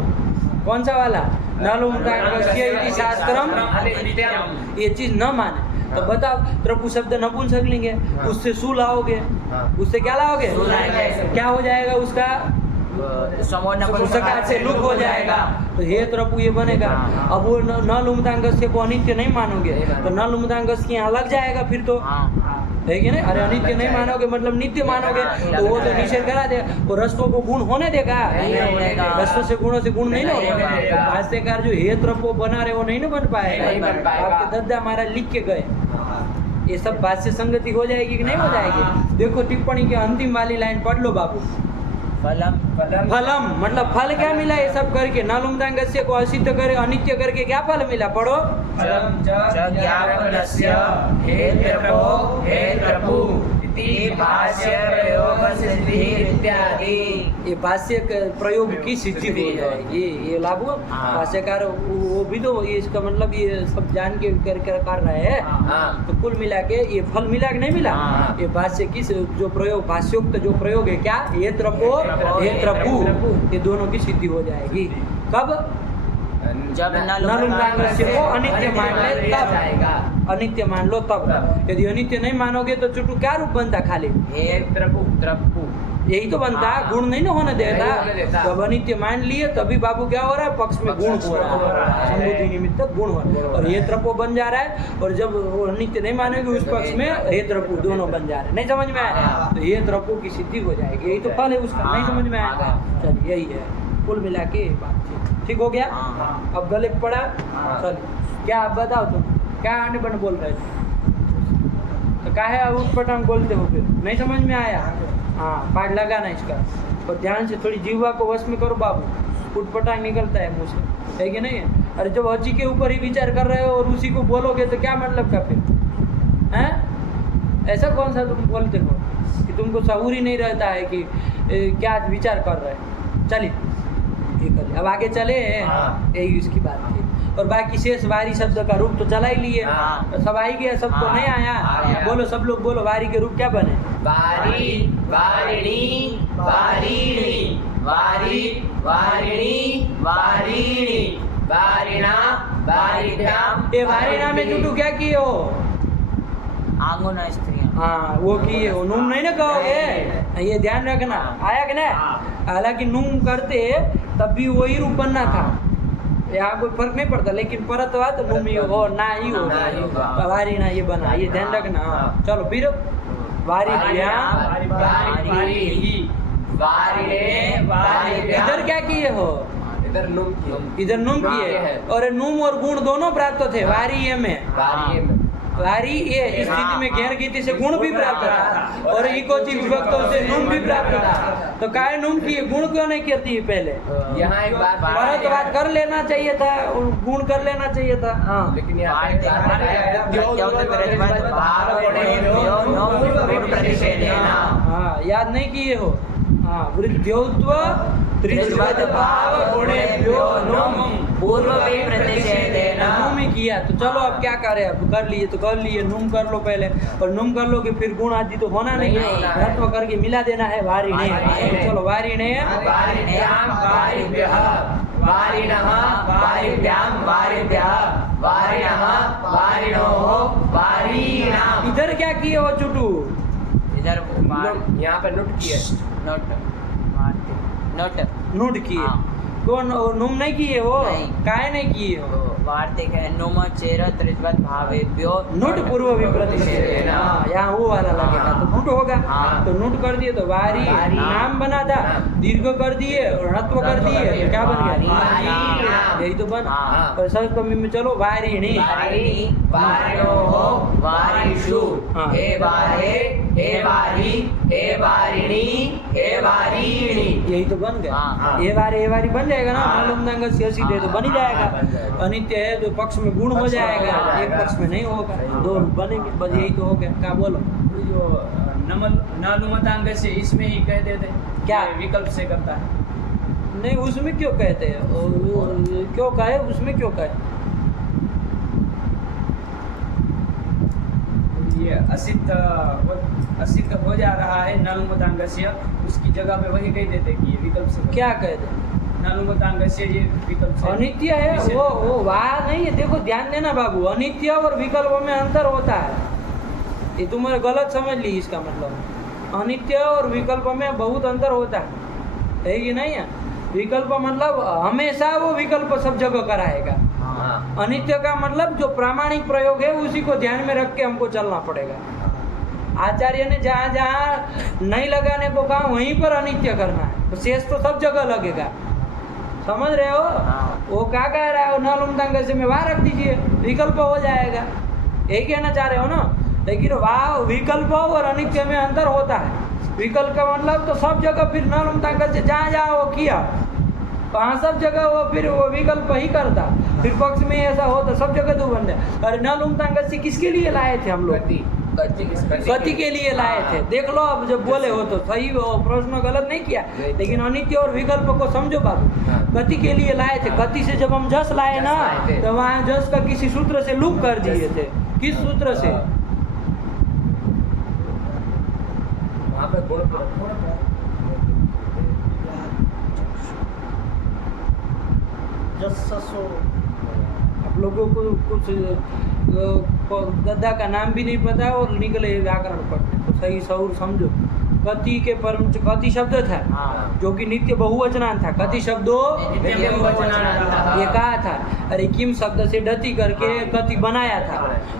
कौन सा वाला? नलुमतांगस्य इति शास्त्रम, ये चीज न माने तो बताओ, त्रपु शब्द नपुंसकलिंग है, उससे सु लाओगे, उससे क्या लाओगे? क्या हो जाएगा उसका? सकार से लुक हो जाएगा, तो हे त्रपु ये बनेगा। अब वो न लुमतांगस्य को अनित्य नहीं मानोगे तो न लुमतांगस्य यहाँ लग जाएगा फिर तो, है कि नहीं? अरे अनित्य नहीं मानोगे मतलब नित्य मानोगे, तो वो तो निषेध करा देगा। वो रस्तों को गुण होने देगा? रस्तों से गुणों से गुण नहीं ना होगा। भाष्यकार जो हेत रपो बना रहे वो नहीं ना बन पाएगा। नहीं बन पाएगा। आपके दद्दा महाराज लिख के गए, ये सब भाष्य संगति हो जाएगी कि नहीं हो जाएगी? देखो टिप्पणी के अंतिम वाली लाइन पढ़ लो बाबू। फलम फलम मतलब फल क्या मिला ये सब करके? नालुमदांगस्य को असिद्ध करे अनित्य करके क्या फल मिला? पढ़ो। ज्ञापनस्य हेत्रपो हेत्रपु इति भाष्य प्रयोग सिद्धि इत्यादि। ये भाष्य प्रयोग की सिद्धि हो जाएगी, ये लागू। भाष्यकार वो भी तो ये इसका मतलब ये सब जान के कर रहे हैं। तो कुल मिला के ये फल मिला कि नहीं मिला? ये भाष्य की जो प्रयोग भाष्योक्त जो प्रयोग है क्या? ये त्रपो ये त्रपु, ये दोनों की सिद्धि हो जाएगी। कब? जब नालुमदांगस्य को अनित्य मान ले तब, अनित्य मान लो तब। यदि अनित्य नहीं मानोगे तो चुटू क्या रूप बनता? खाली हेत्रपु यही तो बनता, गुण नहीं ना होने देता। नहीं होने देता। जब अनित्य मान लिए तभी बाबू क्या हो रहा है? पक्ष में गुण हो रहा है, संबुद्धि निमित्त गुण हो रहा है, और ये त्रपो बन जा रहा है। और जब वो अनित्य नहीं मानेंगे उस पक्ष में हे त्रपु दोनों बन जा रहे हैं। नहीं समझ में आया? तो ये त्रपो की सिद्धि हो जाएगी, यही तो फल है उसका। नहीं समझ में आया? चलिए यही है कुल मिला के बात। ठीक हो गया? अब गले पड़ा। चलिए क्या आप बताओ, तुम क्या आने बन बोल रहे थे? तो काहे उठपटांग बोलते हो फिर? नहीं समझ में आया? हाँ पाठ लगाना इसका, और ध्यान से थोड़ी जीवा को वश में करो बाबू। उठपटांग निकलता है मुँह से, है कि नहीं है? अरे जब हची के ऊपर ही विचार कर रहे हो और उसी को बोलोगे तो क्या मतलब का फिर? हैं? ऐसा कौन सा तुम बोलते हो कि तुमको शऊर ही नहीं रहता है कि क्या विचार कर रहे हैं? चलिए ये कर लिया, अब आगे चले। यही उसकी बात थी। और बाकी शेष वारी शब्द का रूप तो चला ही लिए। तो सब आई गया, सबको नहीं आया? बोलो सब लोग बोलो, वारी के रूप क्या बने? वारी वारिणी वारिणी वारी वारिणी वारिणी वारिणा वारिभ्याम। ये वारिणा में टूटू क्या किए हो? आंगुना स्त्रियां। हाँ वो किए हो, नूम नहीं ना कहोगे, ये ध्यान रखना। आया कि नहीं? हालांकि नूम करते तब भी वही रूप बनना था, यहाँ कोई फर्क नहीं पड़ता, लेकिन परत हुआ तो नूम ही हो ना ही हो, वारी ना ये बना, ये ध्यान रखना। चलो फिर वारी इधर क्या किए हो? इधर नूम किए। इधर नूम किए, और नूम और गुण दोनों प्राप्त थे वारी में। वारी ये स्थिति में घेर गीति से गुण भी प्राप्त था, और इकोची विभक्तों से नूम भी प्राप्त था। तो काय नूम की गुण क्यों नहीं करती है पहले? यहाँ एक बात परत बात कर लेना चाहिए था, और गुण कर लेना चाहिए था। हाँ लेकिन यहाँ हाँ याद नहीं किए हो? हाँ वृद्ध्योत्व त्रिज्वद भाव गुणेभ्यो नोम पूर्व में प्रतिषेधेन। नूम ही किया, तो चलो अब क्या करें? अब कर लिए तो कर लिए, नूम कर लो पहले, और नूम कर लो कि फिर गुण आदि तो होना नहीं, रत्व करके मिला देना है वारी ने। चलो वारी ने वारिभ्याम वारिभ्यः वारिणः वारिभ्याम वारिभ्यः वारिणः वारिणोः वारीणाम्। इधर क्या किए हो चुटू? इधर यहाँ पे नोट किए। नोट किए। कौन नूम नहीं किए हो? काहे नहीं किए हो? वार्तिक है नुम चेर त्रिज्वत भावेभ्यो नोट पूर्व विप्रतिषेधेन। यहाँ वो वाला लगेगा तो नोट होगा। तो नोट कर दिए तो वारी नाम बना था, दीर्घ कर दिए और णत्व कर दिए तो क्या बन गया? यही तो बन। और सप्तमी में चलो वारिणी वारिणोः वारिषु हे वारे हे वारी हे वारिणी हे वारीणी। यही तो बन गया। ये वारी बन जाएगा ना। नालुमदांग सीधे तो बन ही जाएगा। अनित्य है तो पक्ष में गुण हो जाएगा, एक पक्ष में नहीं होगा, दो बनेंगे, बस यही तो हो गया। क्या बोलो? जो नालुमदांग से इसमें ही कह देते क्या? विकल्प से करता है। नहीं उसमें क्यों कहते हैं? क्यों कहे? उसमें क्यों कहे? ये असिद्ध हो जा रहा है नालुमदांगस्य, उसकी जगह पे वही कह देते कि ये विकल्प से। क्या कहते? नालुमदांगस्य ये विकल्प से अनित्य है वो वहाँ नहीं है। देखो ध्यान देना बाबू, अनित्य और विकल्प में अंतर होता है। ये तुम्हारे गलत समझ ली इसका मतलब। अनित्य और विकल्प में बहुत अंतर होता है कि नहीं है? विकल्प मतलब हमेशा वो विकल्प सब जगह कराएगा। अनित्य का मतलब जो प्रामाणिक प्रयोग है उसी को ध्यान में रख के हमको चलना पड़ेगा। आचार्य ने जहाँ जहाँ नहीं लगाने को कहा वहीं पर अनित्य करना है, तो शेष तो सब जगह लगेगा। समझ रहे हो? वो क्या कह रहा है, न लुमतांग से में वहाँ रख दीजिए, विकल्प हो जाएगा, यही कहना चाह रहे हो ना। लेकिन वहाँ विकल्प और अनित्य में अंतर होता है। विकल्प का मतलब तो सब जगह फिर न लुमतांग से जहाँ जहाँ वो किया वहाँ सब जगह वो फिर वो विकल्प ही करता, फिर पक्ष में ऐसा होता सब जगह दो बंदे। अरे न लुमतांग से किसके लिए लाए थे हम लोग? गति के लिए लाए थे। देख लो अब जब बोले हो तो सही, वो प्रश्न गलत नहीं किया, लेकिन अनित्य और विकल्प को समझो बाबू। गति के लिए लाए थे। गति से जब हम जस लाए ना तो वहाँ जस का किसी सूत्र से लुप कर दिए थे। किस सूत्र से? वहाँ पे आप लोगों को कुछ गद्दा का नाम भी नहीं पता और निकले व्याकरण पढ़ने, तो सही सऊर समझो। गति के परम गति शब्द था जो कि नित्य बहुवचनांत था। गति शब्दों ये कहा था। अरे किम शब्द से डति करके गति बनाया था,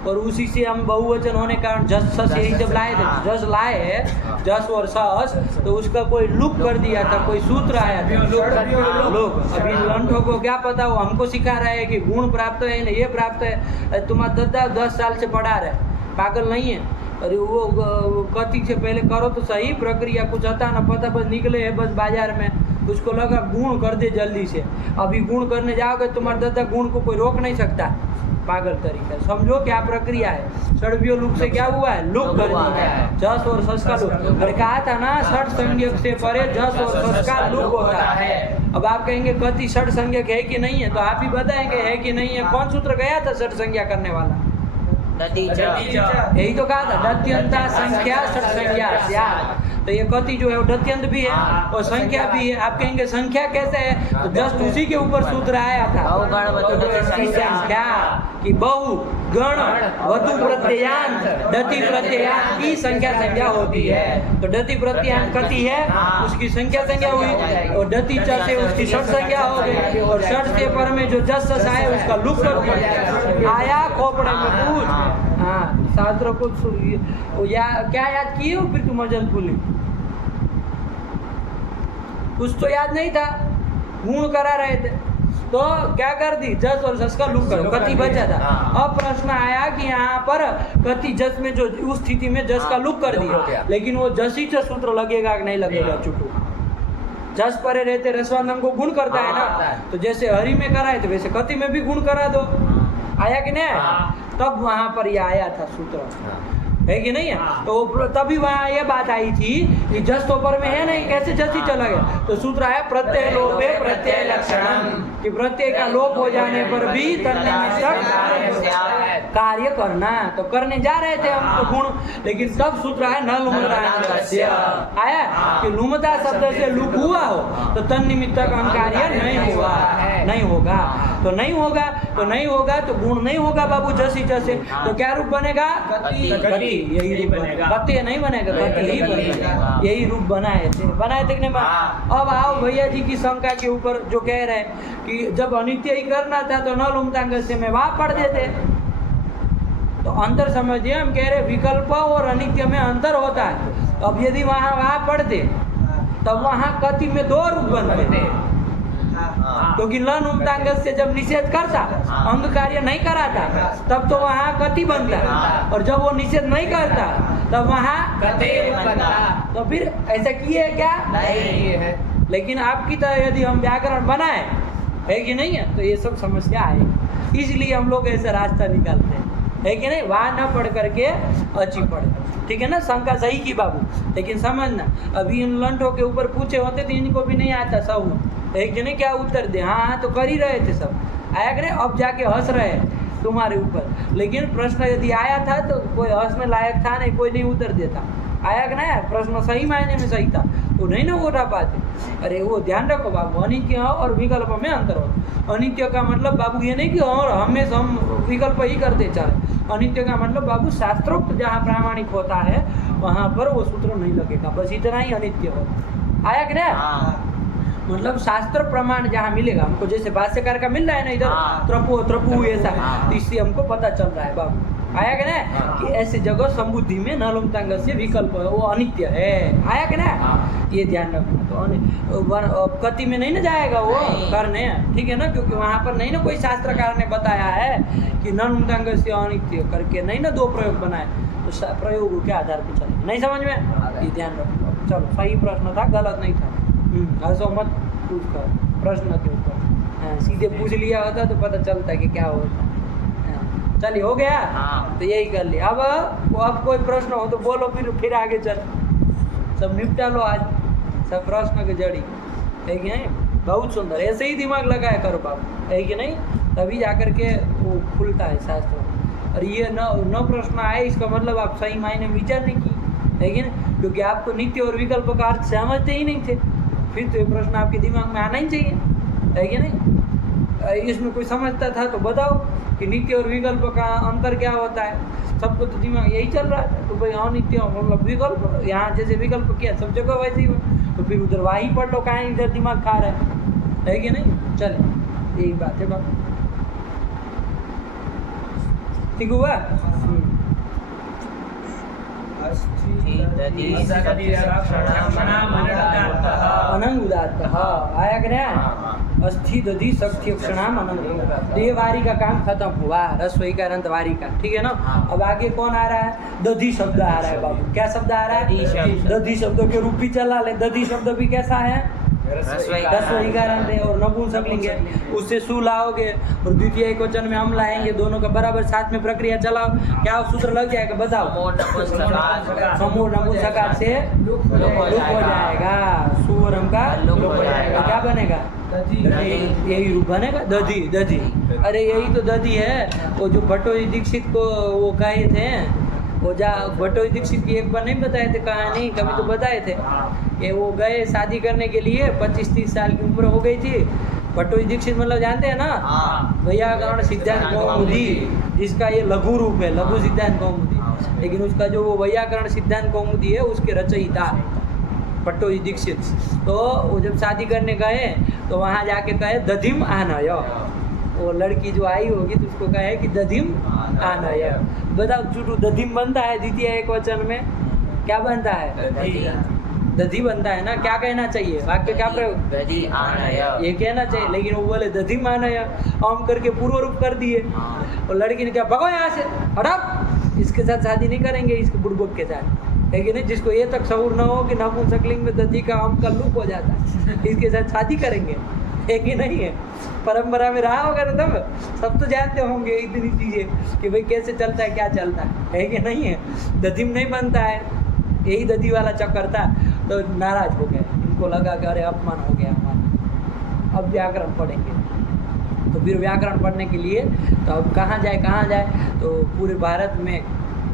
और उसी से हम बहुवचन होने के कारण जस सस यही जब लाए थे, जस लाए जस और सस, तो उसका कोई लुक कर दिया था, कोई सूत्र आया था लोग। अभी लंठों को क्या पता, वो हमको सिखा रहा है कि गुण प्राप्त है ना ये प्राप्त है। तुम्हारा दद्दा 10 साल से पढ़ा रहा है, पागल नहीं है। अरे वो गति से पहले करो तो सही, प्रक्रिया कुछ आता ना पता, बस निकले है बस बाजार में, उसको लगा गुण कर दे जल्दी से। अभी गुण करने जाओगे तुम्हारे दादा गुण को कोई रोक नहीं सकता, पागल तरीका। समझो क्या प्रक्रिया है। षड्वियो लुक से क्या हुआ है? लुक कर दिया, जस और सस का लुक। अरे कहा था ना षट संज्ञक से परे जस और सस का लुक होता है। अब आप कहेंगे गति षट संज्ञक है कि नहीं है, तो आप ही बताएंगे है कि नहीं है। कौन सूत्र गया था षट संज्ञा करने वाला? यही तो कहा था, दत्यंता संख्या षट संज्ञा। तो ये गति जो है वो दत्यंत भी है और संख्या भी है। आप कहेंगे संख्या कैसे है, तो जस्ट उसी के ऊपर सूत्र आया था संख्या कि बहु गण वधु प्रत्ययान दति प्रत्ययान की संख्या होती है। तो दति प्रत्ययान गति है, उसकी संख्या हुई, और दति च से उसकी षट संज्ञा हो गई, और षट से पर में जो जस सस आया उसका लुक कर दिया। आया खोपड़े में पूछ। हाँ, शास्त्र को क्या याद किए हो फिर तुम अजल भूली? कुछ तो याद नहीं था, गुण करा रहे थे तो क्या कर दी, जस और सस का लुक करो, गति बचा था। अब प्रश्न आया कि यहाँ पर गति जस में जो उस स्थिति में जस का लुक कर दिया, लेकिन वो जसी से सूत्र लगेगा कि नहीं लगेगा? चुटू जस परे रहते रसवांधन को गुण करता है ना, तो जैसे हरि में कराए तो वैसे गति में भी गुण करा दो। आया कि नहीं? तब वहां पर ये आया था सूत्र, है कि नहीं है? तो तभी वहाँ ये बात आई थी कि जस तो पर में है नहीं, कैसे जसी चला गया? तो सूत्र आया प्रत्यय लोपे प्रत्यय लक्षणम, कि प्रत्यय का लोप हो जाने पर भी तन्निमित्तक कार्य करना। तो करने जा रहे थे हम तो गुण, लेकिन तब सूत्र आया न लुमता आया कि लुमता शब्द से लुक हुआ हो तो तन्निमित्तक कार्य नहीं हुआ, नहीं होगा। तो नहीं होगा तो नहीं होगा, तो गुण नहीं होगा बाबू जसी जैसे। तो क्या रूप बनेगा? गति। यही रूप बनेगा, गति नहीं बनेगा, गति ही बनेगा। यही रूप बनाए थे कि नहीं? अब आओ भैया जी की शंका के ऊपर जो कह रहे हैं कि जब अनित्य ही करना था तो न लुमतांग से में वहां पढ़ देते। तो अंतर समझिए, हम कह रहे विकल्प और अनित्य में अंतर होता है। तो अब यदि वहां पढ़ते तब वहां गति में 2 रूप बनते, क्योंकि लन उमतांग से जब निषेध करता, अंग कार्य नहीं कराता, तब तो वहाँ गति बनता, और जब वो निषेध नहीं करता तब वहाँ गति बनता। तो फिर ऐसा किए क्या? नहीं है। लेकिन आपकी तरह यदि हम व्याकरण बनाए, है कि नहीं है, तो ये सब समस्या आएगी। इसलिए हम लोग ऐसा रास्ता निकालते हैं, है कि नहीं? वहाँ न पढ़ करके अच्छी पढ़े, ठीक है ना? शंका सही की बाबू, लेकिन समझना अभी इन लंठों के ऊपर पूछे होते तो इनको भी नहीं आता सब, है कि नहीं? क्या उत्तर दे? हाँ तो कर ही रहे थे सब, आया कि नहीं? अब जाके हंस रहे तुम्हारे ऊपर, लेकिन प्रश्न यदि आया था तो कोई हंसने लायक था नहीं, कोई नहीं उत्तर देता। आया कि नहीं? प्रश्न सही मायने में सही था तो नहीं ना उठा पाते। अरे वो ध्यान रखो बाबू, अनित्य और विकल्प में अंतर हो। अनित्य का मतलब बाबू ये नहीं कि और हमेशा हम विकल्प ही करते चले। अनित्य का मतलब बाबू शास्त्रोक्त जहाँ प्रामाणिक होता है वहाँ पर वो सूत्र नहीं लगेगा, बस इतना ही अनित्य हो। आया कि नहीं? मतलब शास्त्र प्रमाण जहाँ मिलेगा हमको, जैसे भाष्यकार का मिल रहा है ना इधर हाँ। त्रपु ऐसा, हाँ। तो इससे हमको पता चल रहा है बाबू, आया कि ना हाँ। कि ऐसी जगह संबुद्धि में न लोमतांग से विकल्प है, वो अनित्य है, आया कि ना, हाँ। ये ध्यान रखना। तो कति में नहीं ना जाएगा वो नहीं। करने, ठीक है ना, क्योंकि वहाँ पर नहीं ना कोई शास्त्रकार ने बताया है कि न लोमतांग से अनित्य करके नहीं ना दो प्रयोग बनाए, तो प्रयोग के आधार पर चले, नहीं समझ में, ये ध्यान रखना। चलो सही प्रश्न था, गलत नहीं था। हंसो मत पूछ कर प्रश्न के ऊपर, हाँ, सीधे पूछ लिया होता तो पता चलता कि क्या होता। हाँ, चलिए हो गया, हाँ। तो यही कर लिया। अब कोई प्रश्न हो तो बोलो, फिर आगे चल, सब निपटा लो आज, सब प्रश्न की जड़ी है कि नहीं। बहुत सुंदर, ऐसे ही दिमाग लगाया करो बाबू, है कि नहीं, तभी जाकर के वो खुलता है शास्त्र। और ये न प्रश्न आए इसका मतलब आप सही मायने में विचार नहीं की, है कि नहीं, क्योंकि आप तो नित्य और विकल्प का अर्थ समझते ही नहीं थे, फिर तो ये प्रश्न आपके दिमाग में आना ही चाहिए, है कि नहीं। इसमें कोई समझता था तो बताओ कि नित्य और विकल्प का अंतर क्या होता है, सबको तो दिमाग यही चल रहा है, तो भाई अनित्य मतलब विकल्प, यहाँ जैसे विकल्प किया सब जगह वैसे ही हो, तो फिर उधर वही पढ़ लो, कहाँ इधर दिमाग खा रहा है कि नहीं। चलिए यही बात है बाबू, ठीक हुआ। अनंग उदात्त, आया कि नहीं, अस्थि दधि शक्ति क्षणाम अनंग। तो ये वारी का काम खत्म हुआ, रसोई का अनंत वारी का, ठीक है ना। अब आगे कौन आ रहा है, दधि शब्द आ रहा है बाबू। क्या शब्द आ रहा है, दधि शब्द के रूप भी चला ले। दधि शब्द भी कैसा है, रसोई का अंत है और नपुंसकलिंग है, उससे सु लाओगे और द्वितीय एक वचन में हम लाएंगे, दोनों का बराबर साथ में प्रक्रिया चलाओ, क्या सूत्र लग जाएगा बताओ, समूह नपुंसकात से लुक हो जाएगा, सुवरम का लुक हो जाएगा, क्या बनेगा, यही रूप बनेगा, दधि। दधि, अरे यही तो दधि है, वो जो भट्टोजी दीक्षित को वो कहे थे, वो भट्टोजी दीक्षित की एक बार नहीं बताए थे कहानी, कभी तो बताए थे कि वो गए शादी करने के लिए, 25-30 साल की उम्र हो गई थी। भट्टोजी दीक्षित मतलब जानते हैं ना, वैयाकरण सिद्धांत कौमुदी, जिसका ये लघु रूप है, लघु सिद्धांत कौमुदी, लेकिन उसका जो वो वैयाकरण सिद्धांत कौमुदी है उसके रचयिता भट्टोजी दीक्षित। तो वो जब शादी करने गए तो वहाँ जाके कहे दधिम आनय, वो लड़की जो आई होगी तो उसको कहे कि दधिम आनय। बताओ चुटू दधिम बनता है द्वितीय एक वचन में, क्या बनता है, दधि बनता है ना। क्या कहना चाहिए, वाक्य क्या प्रयोग, दधि आनय, ये कहना चाहिए, लेकिन वो बोले दधिम आनय, आम करके पूर्व रूप कर दिए। और लड़की ने क्या, भगो यहाँ से, हटो, इसके साथ शादी नहीं करेंगे, इसके बुड़बुक के साथ, है कि नहीं, जिसको ये तक शऊर न हो कि नपुंसकलिंग में दधि का आम का लुक हो जाता है, इसके साथ शादी करेंगे, है कि नहीं है। परंपरा में रहा होगा ना, तब सब तो जानते होंगे इतनी चीज़ें कि भाई कैसे चलता है, क्या चलता है कि नहीं है। दधिम नहीं बनता है, यही दधी वाला चक्कर था, तो नाराज हो गए, इनको लगा कि अरे अपमान हो गया हमारा, अब व्याकरण पढ़ेंगे। तो फिर व्याकरण पढ़ने के लिए तो अब कहाँ जाए, तो पूरे भारत में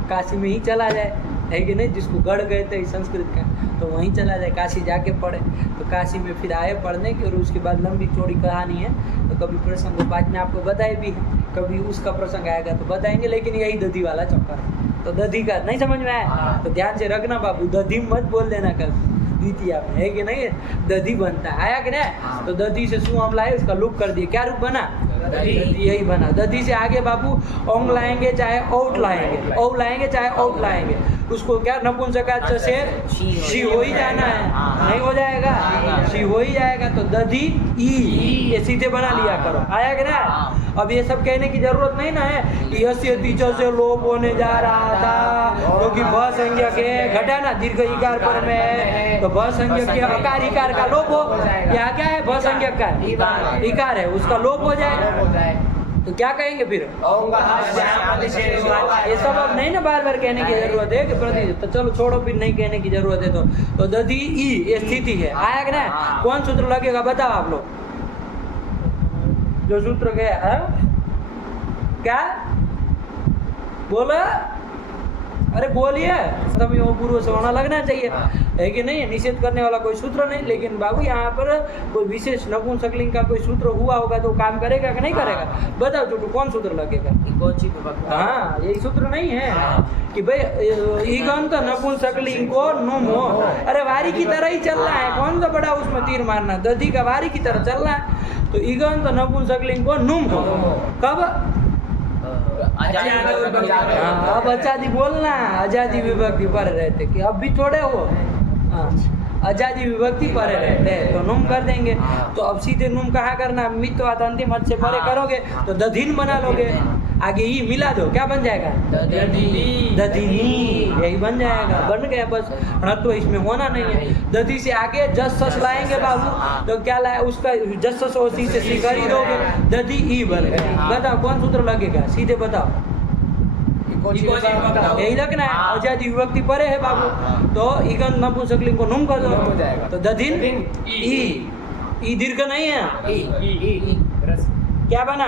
काशी में ही चला जाए, है कि नहीं, जिसको गढ़ गए थे संस्कृत का, तो वहीं चला जाए, काशी जाके पढ़े। तो काशी में फिर आए पढ़ने की, और उसके बाद लंबी चौड़ी कहानी है, तो कभी प्रसंग बाद में आपको बताए भी, कभी उसका प्रसंग आएगा तो बताएंगे, लेकिन यही दधी वाला चक्कर है। तो दधी का नहीं समझ में आया तो ध्यान से रखना बाबू, दधी मत बोल देना कभी द्वितीय में, है कि नहीं, दधी बनता है, आया कि नहीं। तो दधी से सु हम लाए, उसका लुक कर दिए, क्या रूप बना, यही बना। दधी से आगे बाबू औंग लाएंगे चाहे औट लाएंगे, औ लाएंगे चाहे औट लाएंगे, उसको क्या नपुंसकात से शी हो ही जाना है, नहीं हो जाएगा, शी हो ही जाएगा। तो दधी ई, ये सीधे बना लिया करो, आया कि ना। अब ये सब कहने की जरूरत नहीं ना है कि यस्य तीचो से लोप होने जा रहा था, क्योंकि भ संज्ञक है, घटा ना, दीर्घ इकार पर में है, तो भ संज्ञक के अकार इकार का लोप हो, यहाँ क्या है, भ संज्ञक का इकार है, उसका लोप हो जाए, तो क्या कहेंगे फिर, ये सब अब नहीं ना बार बार कहने की जरूरत है कि प्रति, तो चलो छोड़ो, फिर नहीं कहने की जरूरत है। तो दधी ई ये स्थिति है, आया कि ना। कौन सूत्र लगेगा बताओ आप लोग, जो सूत्र गया है, क्या बोलो, अरे बोलिए, तभी वो पूर्व से होना लगना चाहिए, है कि नहीं? निषेध करने वाला कोई सूत्र नहीं, लेकिन बाबू यहाँ पर कोई विशेष नपुंसकलिंग का कोई सूत्र हुआ होगा तो काम करेगा कि नहीं करेगा? बताओ चुटू, कौन सूत्र लगेगा? हाँ, यही सूत्र नहीं है कि भाई ईगंत नपुंसकलिंग को नुम हो। अरे वारी की तरह ही चल रहा है, कौन सा बड़ा उसमें तीर मारना, दधी का वारी की तरह चल रहा है। तो ईगंत नपुंसकलिंग को नुम हो, कब? अब आजादी बोलना, आजादी विभक्ति पर रहते कि अब भी थोड़े हो, हाँ आजादी विभक्ति पर रहते तो नुम कर देंगे। तो अब सीधे नुम कहाँ करना, मित्वात अंतिम अर्थ से परे करोगे तो दधीन बना लोगे, आगे ही मिला दो, क्या बन जाएगा? दधिनी, यही बन जाएगा, बन गया बस। णत्व इसमें होना नहीं है। दधी से आगे जस सस लाएंगे बाबू, तो क्या लाए उसका जस सस ओसी से स्वीकारी दोगे, दधी ई बन गया। बताओ कौन सूत्र लगेगा, सीधे बताओ। यही लगना है, आजादी विभक्ति परे है बाबू, तो ईगंत नपुंसकलिंग को नुम कर दो, तो दधिन ई दीर्घ नहीं है, क्या बना?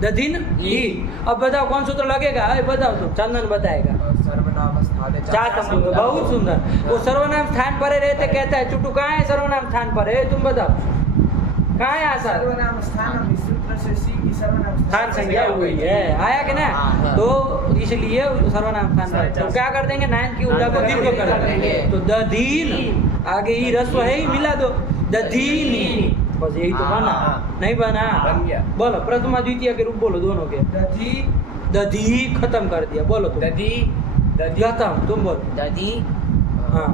दधिन ई। अब बताओ कौन सूत्र लगेगा, बताओ तुम, चंदन बताएगा। बहुत सुंदर, वो सर्वनाम स्थान पर रहते कहता है। चुटू कहाँ है सर्वनाम स्थान पर है, तुम बताओ कहाँ है? सर्वनाम स्थान सूत्र से सी की सर्वनाम स्थान संज्ञा हुई है, आया कि ना? तो इसलिए सर्वनाम स्थान पर तो क्या कर देंगे, नायन की उदा को दीर्घ कर देंगे, तो दधीन, आगे ही रस्व है ही मिला दो, दधीनी, बस यही तो बना। नहीं बना? बन गया। बोलो प्रथमा द्वितीय के रूप बोलो दोनों के। दधी, दधी खत्म कर दिया, बोलो तुम। दधी, खत्म, तुम बोलो। दधी, हाँ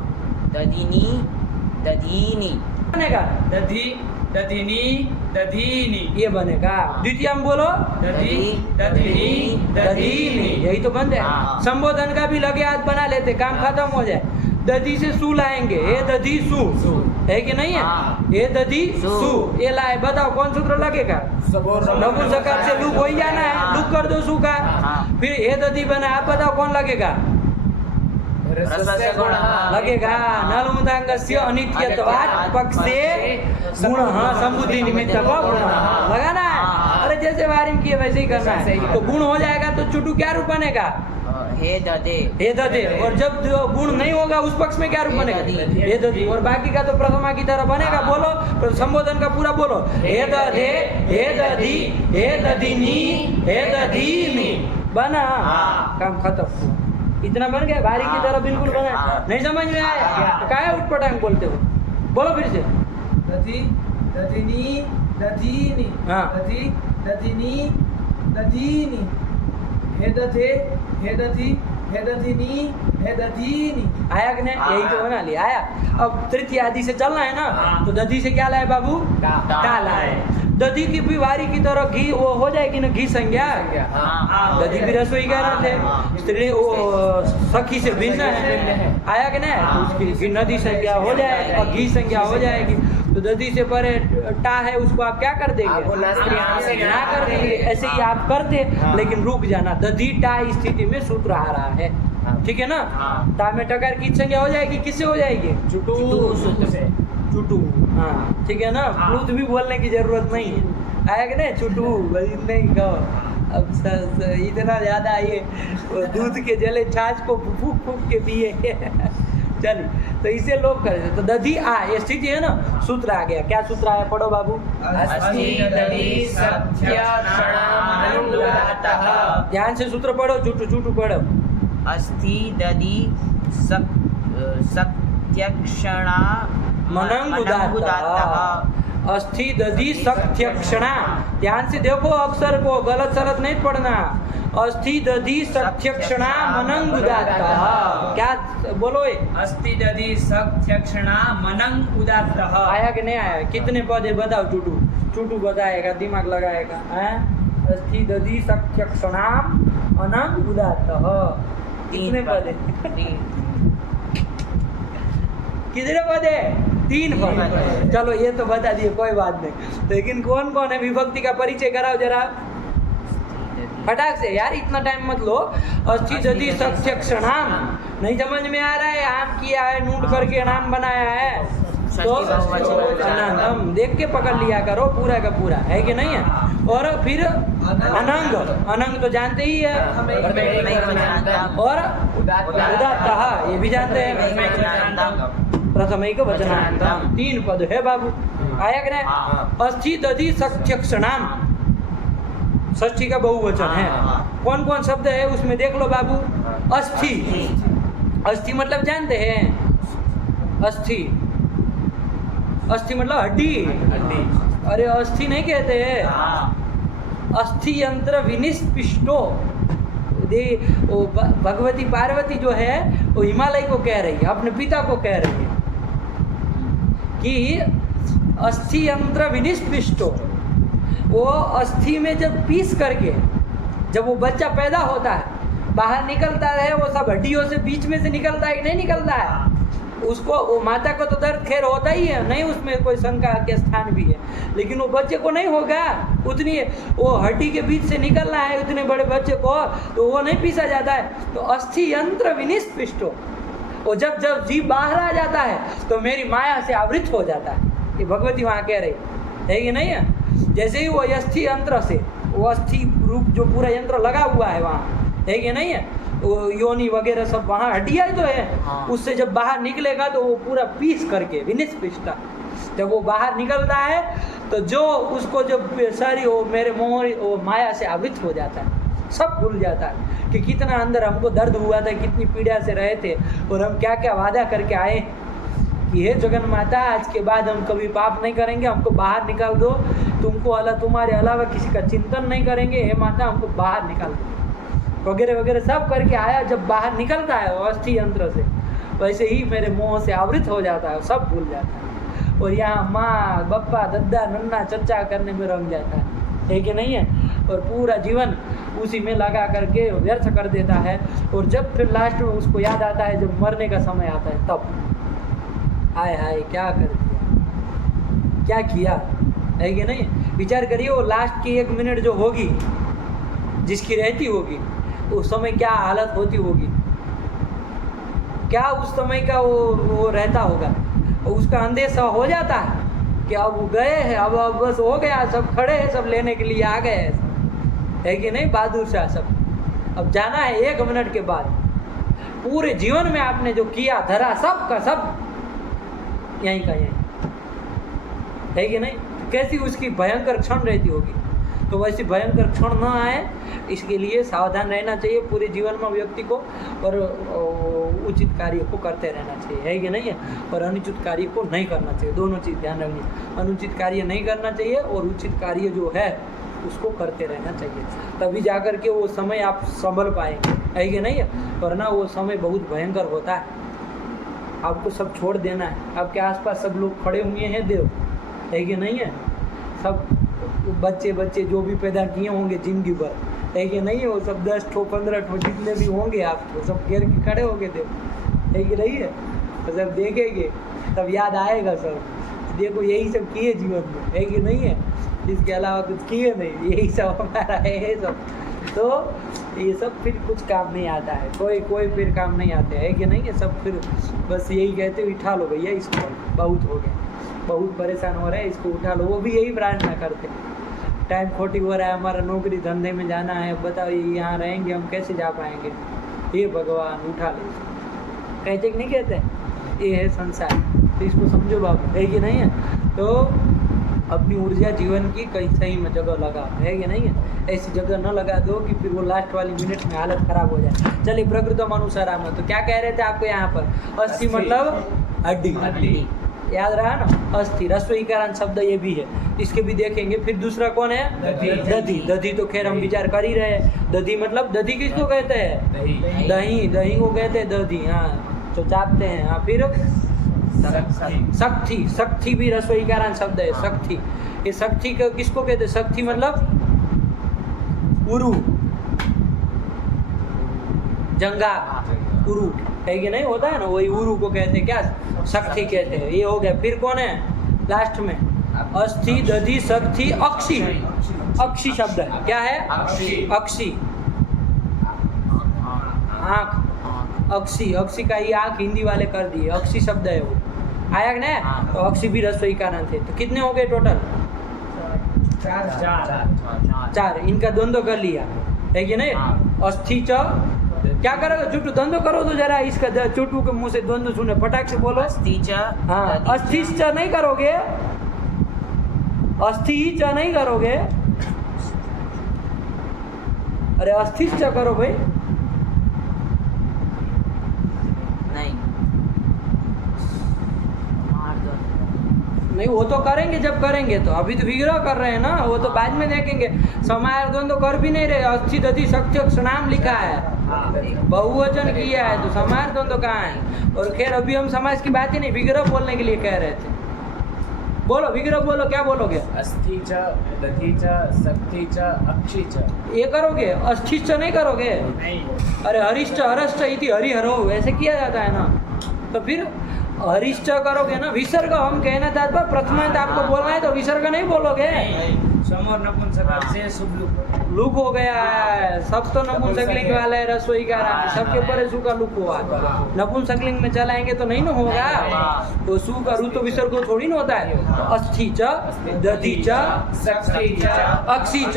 दधिनी, दधीनी बनेगा, दधी, दधिनी, दधीनी, ये बनेगा। द्वितीय में बोलो, दधी, दधिनी, दधीनी, यही तो बन जाए। हाँ। संबोधन का भी लगे हाथ बना लेते, काम खत्म हो जाए। दधी से सू लाएंगे, ये दधी सू है कि नहीं है? हाँ। ये दधी सू, ये लाए, बताओ कौन सूत्र लगेगा? नपुंसकलिंग से लुक हो ही जाना है, लुक कर दो सू का, हाँ। फिर ये दधी बना, आप बताओ कौन लगेगा? लगेगा नलमुदांगस्य अनित्यत्वात् पक्षे गुण, हाँ समुद्धि निमित्त को गुण लगाना है। अरे जैसे वारिम किए वैसे ही करना है, तो गुण हो जाएगा तो चुटू क्या रूप बनेगा? हे दधे, हे दधे। और जब गुण नहीं होगा उस पक्ष में क्या रूप बनेगा? हे दधी। और बाकी का तो प्रथमा की तरह बनेगा, बोलो तो संबोधन का पूरा बोलो। हे दधे, हे दधी, हे दधिनी, हे दधीनी, बना, काम खत्म। इतना बन गया, भारी की तरह बिल्कुल बना। नहीं समझ में आया तो काहे उठपटांग बोलते हो? बोलो फिर से। दधी, दधिनी, दधीनी, हाँ। दधी, दधिनी, दधीनी, हे दधे, हे दधी, हे दधिनी, हे दधीनी, आया कि नहीं? यही तो बना लिया, आया। अब तृतीय आदि से चलना है ना, तो दधी से क्या लाए बाबू? टा लाए। दधी की भी वारी की तरह घी वो हो जाएगी ना, घी संज्ञा। दधी भी रसोई कह रहे थे, स्त्री वो सखी से भिन्न है, आया कि नहीं? उसकी नदी संज्ञा हो जाएगी और घी संज्ञा हो जाएगी। तो दधी से परे टा है, उसको आप क्या कर देंगे? ना कर देंगे, ऐसे ही आप करते, लेकिन रुक जाना, दधी टा स्थिति में सूत्र आ रहा है, ठीक है ना? टा में टकार की संज्ञा हो जाएगी, किससे हो जाएगी? चुटू, हाँ ठीक है ना? प्लूत भी बोलने की जरूरत नहीं है, आया कि नहीं? चुटू नहीं कहो। अब इतना ज्यादा ये दूध के जले छाछ को फूक फूक के पिए चलिए, तो इसे लोग करे। तो दधी आ, ये स्थिति है ना, सूत्र आ गया। क्या सूत्र आया, पढ़ो बाबू। ध्यान से सूत्र पढ़ो, चुटू चुटू पढ़ो। अस्थि दधि सत्यक्षणा मनंगुदातः। अस्थि दधि सत्यक्षणा, ध्यान से देखो अक्षर को, गलत सलत नहीं पढ़ना। अस्थि दधि सत्यक्षणा मनंगुदातः, क्या बोलो? अस्थि दधि सत्यक्षणा मनंग उदात्तः, आया कि नहीं आया? कितने पद है बताओ? चुटू चुटू बताएगा, दिमाग लगाएगा। अस्थि दधि सत्यक्षणा मनंग उदात्तः, कितने पद है? कितने पद है? 3 पद। चलो ये तो बता दिए, कोई बात नहीं, लेकिन कौन कौन है? विभक्ति का परिचय कराओ जरा फटाक से यार, इतना टाइम मत लो। अस्थि दधि सत्यक्षणाम, नहीं समझ में आ रहा है? आम किया है, नूट करके नाम बनाया है, तो बहुवचन अनंगम देख के पकड़ लिया करो पूरा का पूरा, है कि नहीं है। और फिर अनंग, अनंग तो जानते ही है। और उदात्तः ये भी जानते हैं। प्रथमैक वचनांतम 3 पद है बाबू, आया कि नहीं। अस्थि दधि सक्षणाम षष्ठी का बहुवचन है। कौन कौन शब्द है उसमें देख लो बाबू। अस्थि, अस्थि मतलब जानते हैं, अस्थि, अस्थि मतलब हड्डी। अरे अस्थि नहीं कहते हैं, अस्थि यंत्र विनिष्पिष्टो। वो भगवती पार्वती जो है वो हिमालय को कह रही है, अपने पिता को कह रही है कि अस्थि यंत्र विनिष्पिष्टो। वो अस्थि में जब पीस करके जब वो बच्चा पैदा होता है, बाहर निकलता है, वो सब हड्डियों से बीच में से निकलता है कि नहीं निकलता है, उसको वो माता को तो दर्द खैर होता ही है, नहीं उसमें कोई शंका के स्थान भी है, लेकिन वो बच्चे को नहीं होगा उतनी, वो हड्डी के बीच से निकलना है उतने बड़े बच्चे को, तो वो नहीं पीसा जाता है। तो अस्थि यंत्र विनिष्पिष्टो, वो जब जब जीव बाहर आ जाता है तो मेरी माया से आवृत हो जाता है। ये भगवती वहाँ कह रही है कि नहीं है। जैसे ही वो अस्थि यंत्र से, वो अस्थि रूप जो पूरा यंत्र लगा हुआ है वहाँ, है कि नहीं है, वो योनि वगैरह सब वहाँ हड्डियाँ तो है, उससे जब बाहर निकलेगा तो वो पूरा पीस करके विनिष्पिष्टा, जब वो बाहर निकलता है तो जो उसको जब सारी वो मेरे मोह वो माया से आवृत हो जाता है, सब भूल जाता है कि कितना अंदर हमको दर्द हुआ था, कितनी पीड़ा से रहे थे, और हम क्या क्या वादा करके आए कि हे जगन माता आज के बाद हम कभी पाप नहीं करेंगे, हमको बाहर निकाल दो, तुमको तुम्हारे अलावा किसी का चिंतन नहीं करेंगे, हे माता हमको बाहर निकाल दो, वगैरह वगैरह सब करके आया। जब बाहर निकलता है वो अस्थि यंत्र से, वैसे ही मेरे मोह से आवृत हो जाता है, सब भूल जाता है, और यहाँ माँ बप्पा दद्दा नन्ना चच्चा करने में रंग जाता है कि नहीं है, और पूरा जीवन उसी में लगा करके व्यर्थ कर देता है। और जब फिर लास्ट में उसको याद आता है, जब मरने का समय आता है, तब हाय हाय क्या कर दिया, क्या किया, है कि नहीं। विचार करिए वो लास्ट की 1 मिनट जो होगी, जिसकी रहती होगी, उस समय क्या हालत होती होगी, क्या उस समय का वो रहता होगा। उसका अंदेशा हो जाता है कि अब वो गए हैं, अब बस हो गया, सब खड़े हैं, सब लेने के लिए आ गए हैं, है कि नहीं, बहादुर शाह सब, अब जाना है 1 मिनट के बाद। पूरे जीवन में आपने जो किया धरा सब का सब यहीं का यहीं, है कि नहीं। कैसी उसकी भयंकर क्षण रहती होगी। तो वैसी भयंकर क्षण न आए, इसके लिए सावधान रहना चाहिए पूरे जीवन में व्यक्ति को, और उचित कार्य को करते रहना चाहिए, है कि नहीं है, और अनुचित कार्य को नहीं करना चाहिए। दोनों चीज़ ध्यान रखनी, अनुचित कार्य नहीं करना चाहिए और उचित कार्य जो है उसको करते रहना चाहिए, तभी जाकर के वो समय आप संभल पाएंगे, है कि नहीं है। वरना वो समय बहुत भयंकर होता है, आपको सब छोड़ देना है। आपके आसपास सब लोग खड़े हुए हैं देव, है कि नहीं है, सब बच्चे बच्चे जो भी पैदा किए होंगे जिंदगी भर, है कि नहीं है, वो सब 10 ठो 15 ठो जितने भी होंगे आपको सब घेर के खड़े होंगे देव, है कि नहीं है। तो सब देखेंगे तब याद आएगा सब, देखो यही सब किए जीवन में, है कि नहीं है, इसके अलावा कुछ किए नहीं, यही सब हमारा है सब। तो ये सब फिर कुछ काम नहीं आता है, कोई फिर काम नहीं आते, है कि नहीं है। सब फिर बस यही कहते उठा लो भैया इसको, बहुत हो गया, बहुत परेशान हो रहे हैं, इसको उठा लो। वो भी यही प्रार्थना करते, टाइम खोटी हो रहा है, हमारा नौकरी धंधे में जाना है, बताओ यहाँ रहेंगे हम कैसे जा पाएंगे, हे भगवान उठा लो। कहते कि नहीं कहते, ये है संसार, तो इसको समझो बाबू, है कि नहीं है। तो अपनी ऊर्जा जीवन की कहीं सही में जगह लगा, है कि नहीं है। ऐसी जगह न लगा दो कि फिर वो लास्ट वाली मिनट में हालत खराब हो जाए। चलिए प्रकृतम अनुसाराम, तो क्या कह रहे थे आपको यहाँ पर, अस्थि मतलब हड्डी, याद रहा ना। अस्थि रस्व इकारांत शब्द ये भी है, इसके भी देखेंगे। फिर दूसरा कौन है, दधि। दधि तो खैर हम विचार कर ही रहे हैं। दधि मतलब, दधि किसको कहते हैं, दही को कहते हैं दधि, हाँ तो चाटते हैं। हाँ फिर शक्ति, शक्ति भी रस्व इकारांत शब्द है, शक्ति। ये शक्ति को किसको कहते हैं, शक्ति मतलब उरु, जंगा उरु, है कि नहीं, होता है ना, वही उरु को कहते हैं, क्या शक्ति कहते हैं। ये हो गया। फिर कौन है लास्ट में, अस्थि दधि शक्ति अक्षी। अक्षी शब्द है, क्या है, अक्षी, आँख, अक्षी, अक्षी का ही आँख हिंदी वाले कर दिए, अक्षी शब्द है वो, आया कि नहीं? हाँ। तो अक्षी भी रस्व इकारांत थे। तो कितने हो गए टोटल? चार। इनका द्वंद्व कर लिया है कि नहीं? हाँ। अस्थि च क्या करोगे? चुटू द्वंद्व करो तो जरा इसका चुटू के मुंह से द्वंद्व सुने, फटाक से बोलो। अस्ति च हाँ, दधि च। अस्थि च नहीं करोगे, अस्थि च नहीं करोगे, अरे अस्थि च करो भाई। नहीं मार दो। नहीं वो तो करेंगे जब करेंगे, तो अभी तो विग्रह कर रहे हैं ना, वो तो बाद में देखेंगे। समाहार द्वंद्व कर भी नहीं रहे, अस्थि दधि सक्ष नाम लिखा है, बहुवचन किया है, तो समाहार द्वंद्व कहाँ है? और खैर अभी हम समाज की बात ही नहीं, विग्रह बोलने के लिए कह रहे थे। बोलो विग्रह बोलो, क्या बोलोगे? अस्थि च दधि च शक्ति च अक्षि च। ये करोगे? अस्थिश्च नहीं करोगे? नहीं। अरे हरिश्च हरश्च इति हरिहरो ऐसे किया जाता है ना, तो फिर हरिश्च करोगे ना। विसर्ग हम कहना था, प्रथमांत आपको बोलना है तो विसर्ग नहीं बोलोगे। समोर नपुंसक से शुभ लुक हो गया है, सब तो नपुंसकलिंग वाले है, रसोई का राम सबके ऊपर सु का लुक हुआ। नपुंसकलिंग में चलाएंगे तो नहीं ना होगा, तो सु का रू तो विसर्ग थोड़ी ना होता है। तो अस्थि च दधि च शक्ति च अक्षि च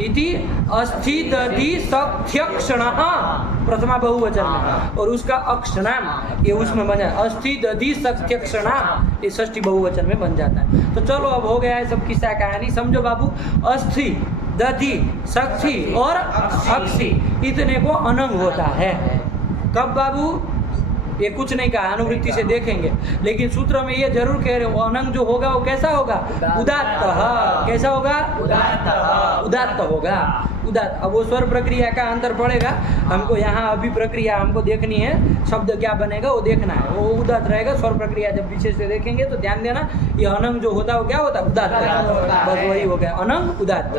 इति अस्थि दधि सक्ष्यक्षणः प्रथमा बहुवचन में, और उसका अक्षणाम ये उसमें बन जाता है, अस्थि दधि सक्ष्यक्षणाम ये षष्ठी बहुवचन में बन जाता है। तो चलो अब हो गया है सब किस्सा कहानी, समझो बाबू। अस्थि दधि सक्ति और अक्षि इतने को अनंग होता है। कब बाबू? ये कुछ नहीं कहा, अनुवृत्ति से देखेंगे, लेकिन सूत्र में ये जरूर कह रहे हो अनंग जो होगा वो कैसा होगा? उदात्त। कैसा होगा? उदात्त होगा। उदात्त। अब वो स्वर प्रक्रिया का अंतर पड़ेगा हमको, यहाँ अभी प्रक्रिया हमको देखनी है, शब्द क्या बनेगा वो देखना है। वो उदात्त रहेगा, स्वर प्रक्रिया जब विशेष से देखेंगे तो ध्यान देना, ये अनंग जो होता है वो क्या होता है? उदात्त। बस वही हो गया, अनंग उदात्त।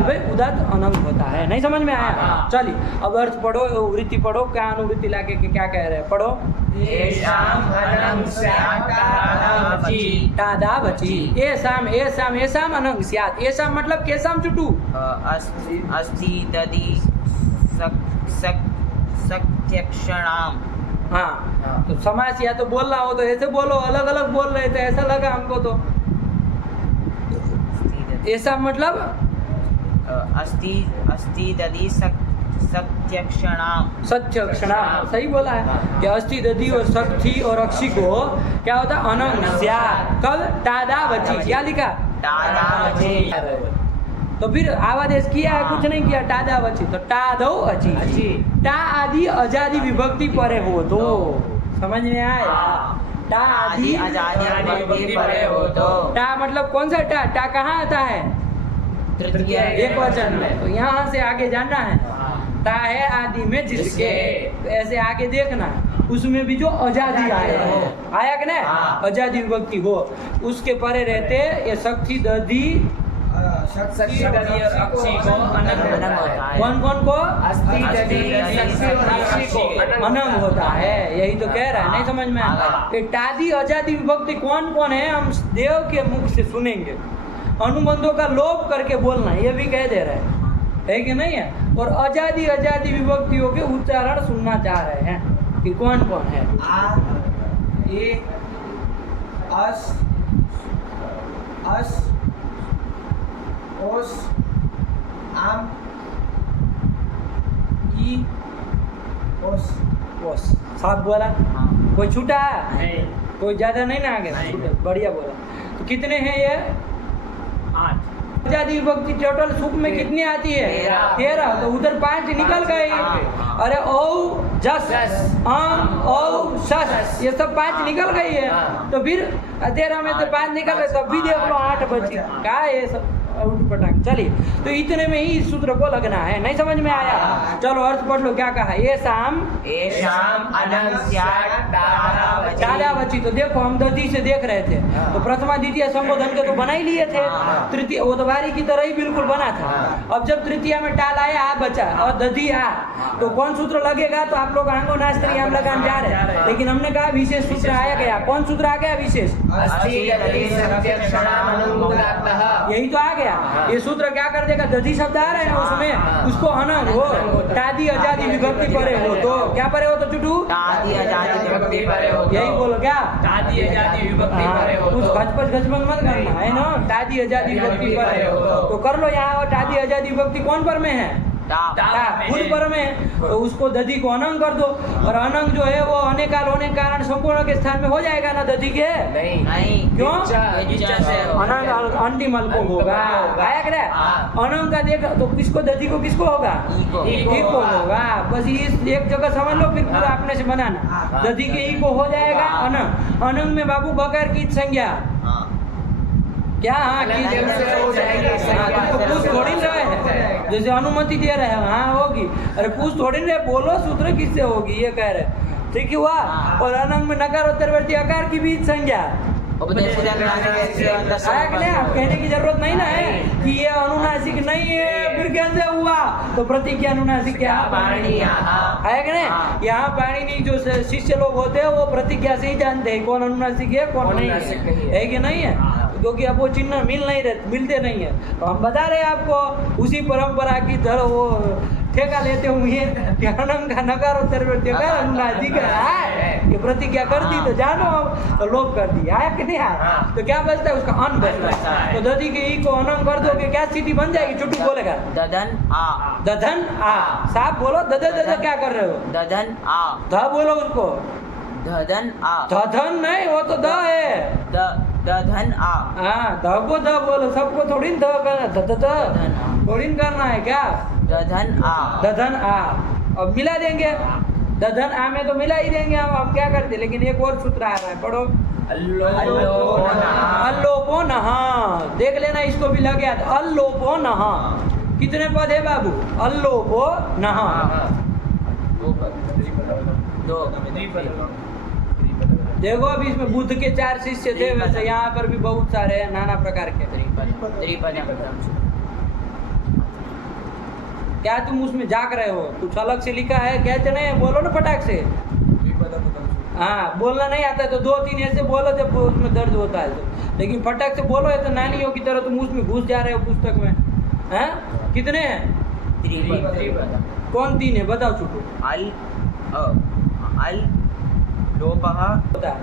भाई उदात्त अनंग होता है, नहीं समझ में आया? चलिए अब अर्थ पढ़ो, वृत्ति पढ़ो, क्या अनुवृत्ति लाके क्या कह रहे हैं, पढ़ो। येषाम् अनंग स्यात् तादावचि। तादावचि। एषाम अनंग स्यात्। एषाम मतलब केसाम चुटू? अस्ति दधि सक्ष्यक्षणाम। हाँ, तो समास या तो बोलना हो तो ऐसे बोलो, अलग अलग बोल रहे थे ऐसा लगा हमको। तो ऐसा मतलब अस्ति दधि सक्ष्यक्षणाम। सत्यक्षणाम, सही बोला है कि अस्थि दधि और शक्ति और अक्षि को क्या होता है? अनंग स्यात्। कब? तादावचि। क्या लिखा? तादावचि। तो फिर आवादेश किया है, कुछ नहीं किया, तादावचि। तो टादौ अचि, टा आदि अजादि विभक्ति परे हो तो समझ में आया? टा आदि अजादि विभक्ति परे हो तो। टा मतलब कौन सा टा? टा कहाँ आता है? तृतीय एक वचन में। तो यहाँ से आगे जानना है, ता है आदि में जिसके, तो ऐसे आगे देखना है, उसमें भी जो अजादि आया कि नहीं? अजादि विभक्ति हो, उसके परे रहते ये शक्ति दधि शक्ति दधि और अक्षि को अनंग होता है। कौन कौन को? अस्थि दधि शक्ति और अक्षि को अनंग होता है, यही तो कह रहा है, नहीं समझ में आता? टादी अजादि विभक्ति कौन कौन है हम देव के मुख से सुनेंगे। अनुबंधों का लोप करके बोलना, ये भी कह दे रहे है कि नहीं है? और अजादि विभक्तियों के उच्चारण सुनना चाह रहे हैं कि कौन कौन है। आ ए अस अस ओस आम ई ओस ओस। साफ बोला? कोई छूटा? नहीं। कोई ज्यादा नहीं ना आगे? बढ़िया बोला। तो कितने हैं ये? 8। आजादी विभक्ति टोटल सुख में कितनी आती है? 13। तो उधर 5 निकल गए। अरे औ जस आम औ शस ये सब 5 निकल गई है, तो फिर 13 में से 5 निकल गए, तब भी देख लो 8 बची। क्या है ये सब उठ पटांग? चलिए, तो इतने में ही इस सूत्र को लगना है, नहीं समझ में आया? चलो अर्थ पढ़ लो, क्या कहा? ये शाम अनंग स्यात् तादावचि। तादावचि। तो देखो हम दधि से देख रहे थे, तो प्रथमा द्वितीय संबोधन के तो बना ही लिए थे, तृतीय वो तो बारी की तरह ही बिल्कुल बना था। अब जब तृतीय में टाल आया आ बचा और दधि आ, तो कौन सूत्र लगेगा? तो आप लोग आंगो नास्त्री हम लगान जा रहे हैं, लेकिन हमने कहा विशेष सूत्र आया गया। कौन सूत्र आ गया विशेष? अस्थि दधि सक्ष्यक्षणाम अनुदात्तः। यही तो आ गया। गया। ये सूत्र क्या कर देगा, दधी शब्द आ रहा है ना उसमें, उसको अनंग हो, तादी आजादी विभक्ति परे हो तो क्या परे हो तो चुटू तादी आजादी विभक्ति परे हो तो यही बोलो क्या, तादी आजादी विभक्ति परे हो कुछ तो घचपच घचपच मत करना है ना, तादी आजादी विभक्ति परे हो तो कर लो। यहाँ तादी आजादी विभक्ति कौन पर में है, खुद पर में, तो उसको दधी को अनंग कर दो, और अनंग जो है वो अनेकाल होने के कारण संपूर्ण के स्थान में हो जाएगा ना दधी के, नहीं क्यों इच्छा से अनंग अंतिम अल्प होगा, आया क्या अनंग का देख तो किसको दधी को किसको होगा, ई को होगा। बस इस एक जगह समझ लो, फिर पूरा अपने से बनाना, दधी के ई को हो जाएगा अनंग। अनंग में बाबू बगैर की संज्ञा क्या, हाँ की से हो जाएगी तुमको पूछ थोड़ी रहे है, जैसे अनुमति दे रहे हैं हाँ होगी, अरे पूछ थोड़ी रहे, बोलो सूत्र किससे होगी ये कह रहे, ठीक है हुआ। और अनंग में नकार उत्तरवर्ती आकार की भी संज्ञा उपदेश आया कि नहीं, आप कहने की जरूरत नहीं ना है कि ये अनुनासिक नहीं है, फिर कैसे हुआ, तो प्रतिज्ञा अनुनासिक क्या आया कि नहीं। यहाँ पाणिनि जो शिष्य लोग होते हैं वो प्रतिज्ञा से ही जानते हैं कौन अनुनासिक है कौन नहीं है कि नहीं है, क्योंकि अब वो चिन्ह मिलते नहीं है। तो हम बता रहे हैं आपको उसी परंपरा की तरह वो ठेका लेते हुए कि अनंग का नकार उत्तरवर्ती आकार अनुनासिक है, ये प्रतिज्ञा कर दी तो जानो, तो लोप कर दी, आया कि नहीं आया, तो क्या बचता है उसका अन बचता है। तो दधी के ई को अनंग कर दोगे क्या स्थिति बन जाएगी, चुटू बोलेगा दधन आ दधन आ, साफ बोलो दध दध क्या कर रहे हो, दधन आ ध बोलो उसको, दधन आ दधन नहीं वो तो द है, दधन आ हाँ ध को ध बोलो, सबको थोड़ी न ध करना, ध थोड़ी न करना है क्या, दधन आ दधन आ। अब मिला देंगे, दधन आ में तो मिला ही देंगे हम, अब क्या करते, लेकिन एक और सूत्र आ रहा है, पढ़ो अल्लोपो नहा, देख लेना इसको भी लग गया, अल्लोपो नहा कितने पद है बाबू, अल्लोपो नहा दो देखो अभी इसमें बुद्ध के 4 शिष्य थे, वैसे यहाँ पर भी बहुत सारे हैं नाना प्रकार के। क्या तुम उसमें जाग रहे हो, कुछ अलग से लिखा है कहते नहीं, बोलो ना फटाक से, हाँ बोलना नहीं आता है तो 2-3 ऐसे बोलो जब उसमें दर्द होता है तो, लेकिन फटाक से बोलो, है तो नानियों की तरह तुम उसमें घुस जा रहे हो पुस्तक में, हैं कितने हैं, कौन 3 है बताओ छुटू, अल लोपः होता है,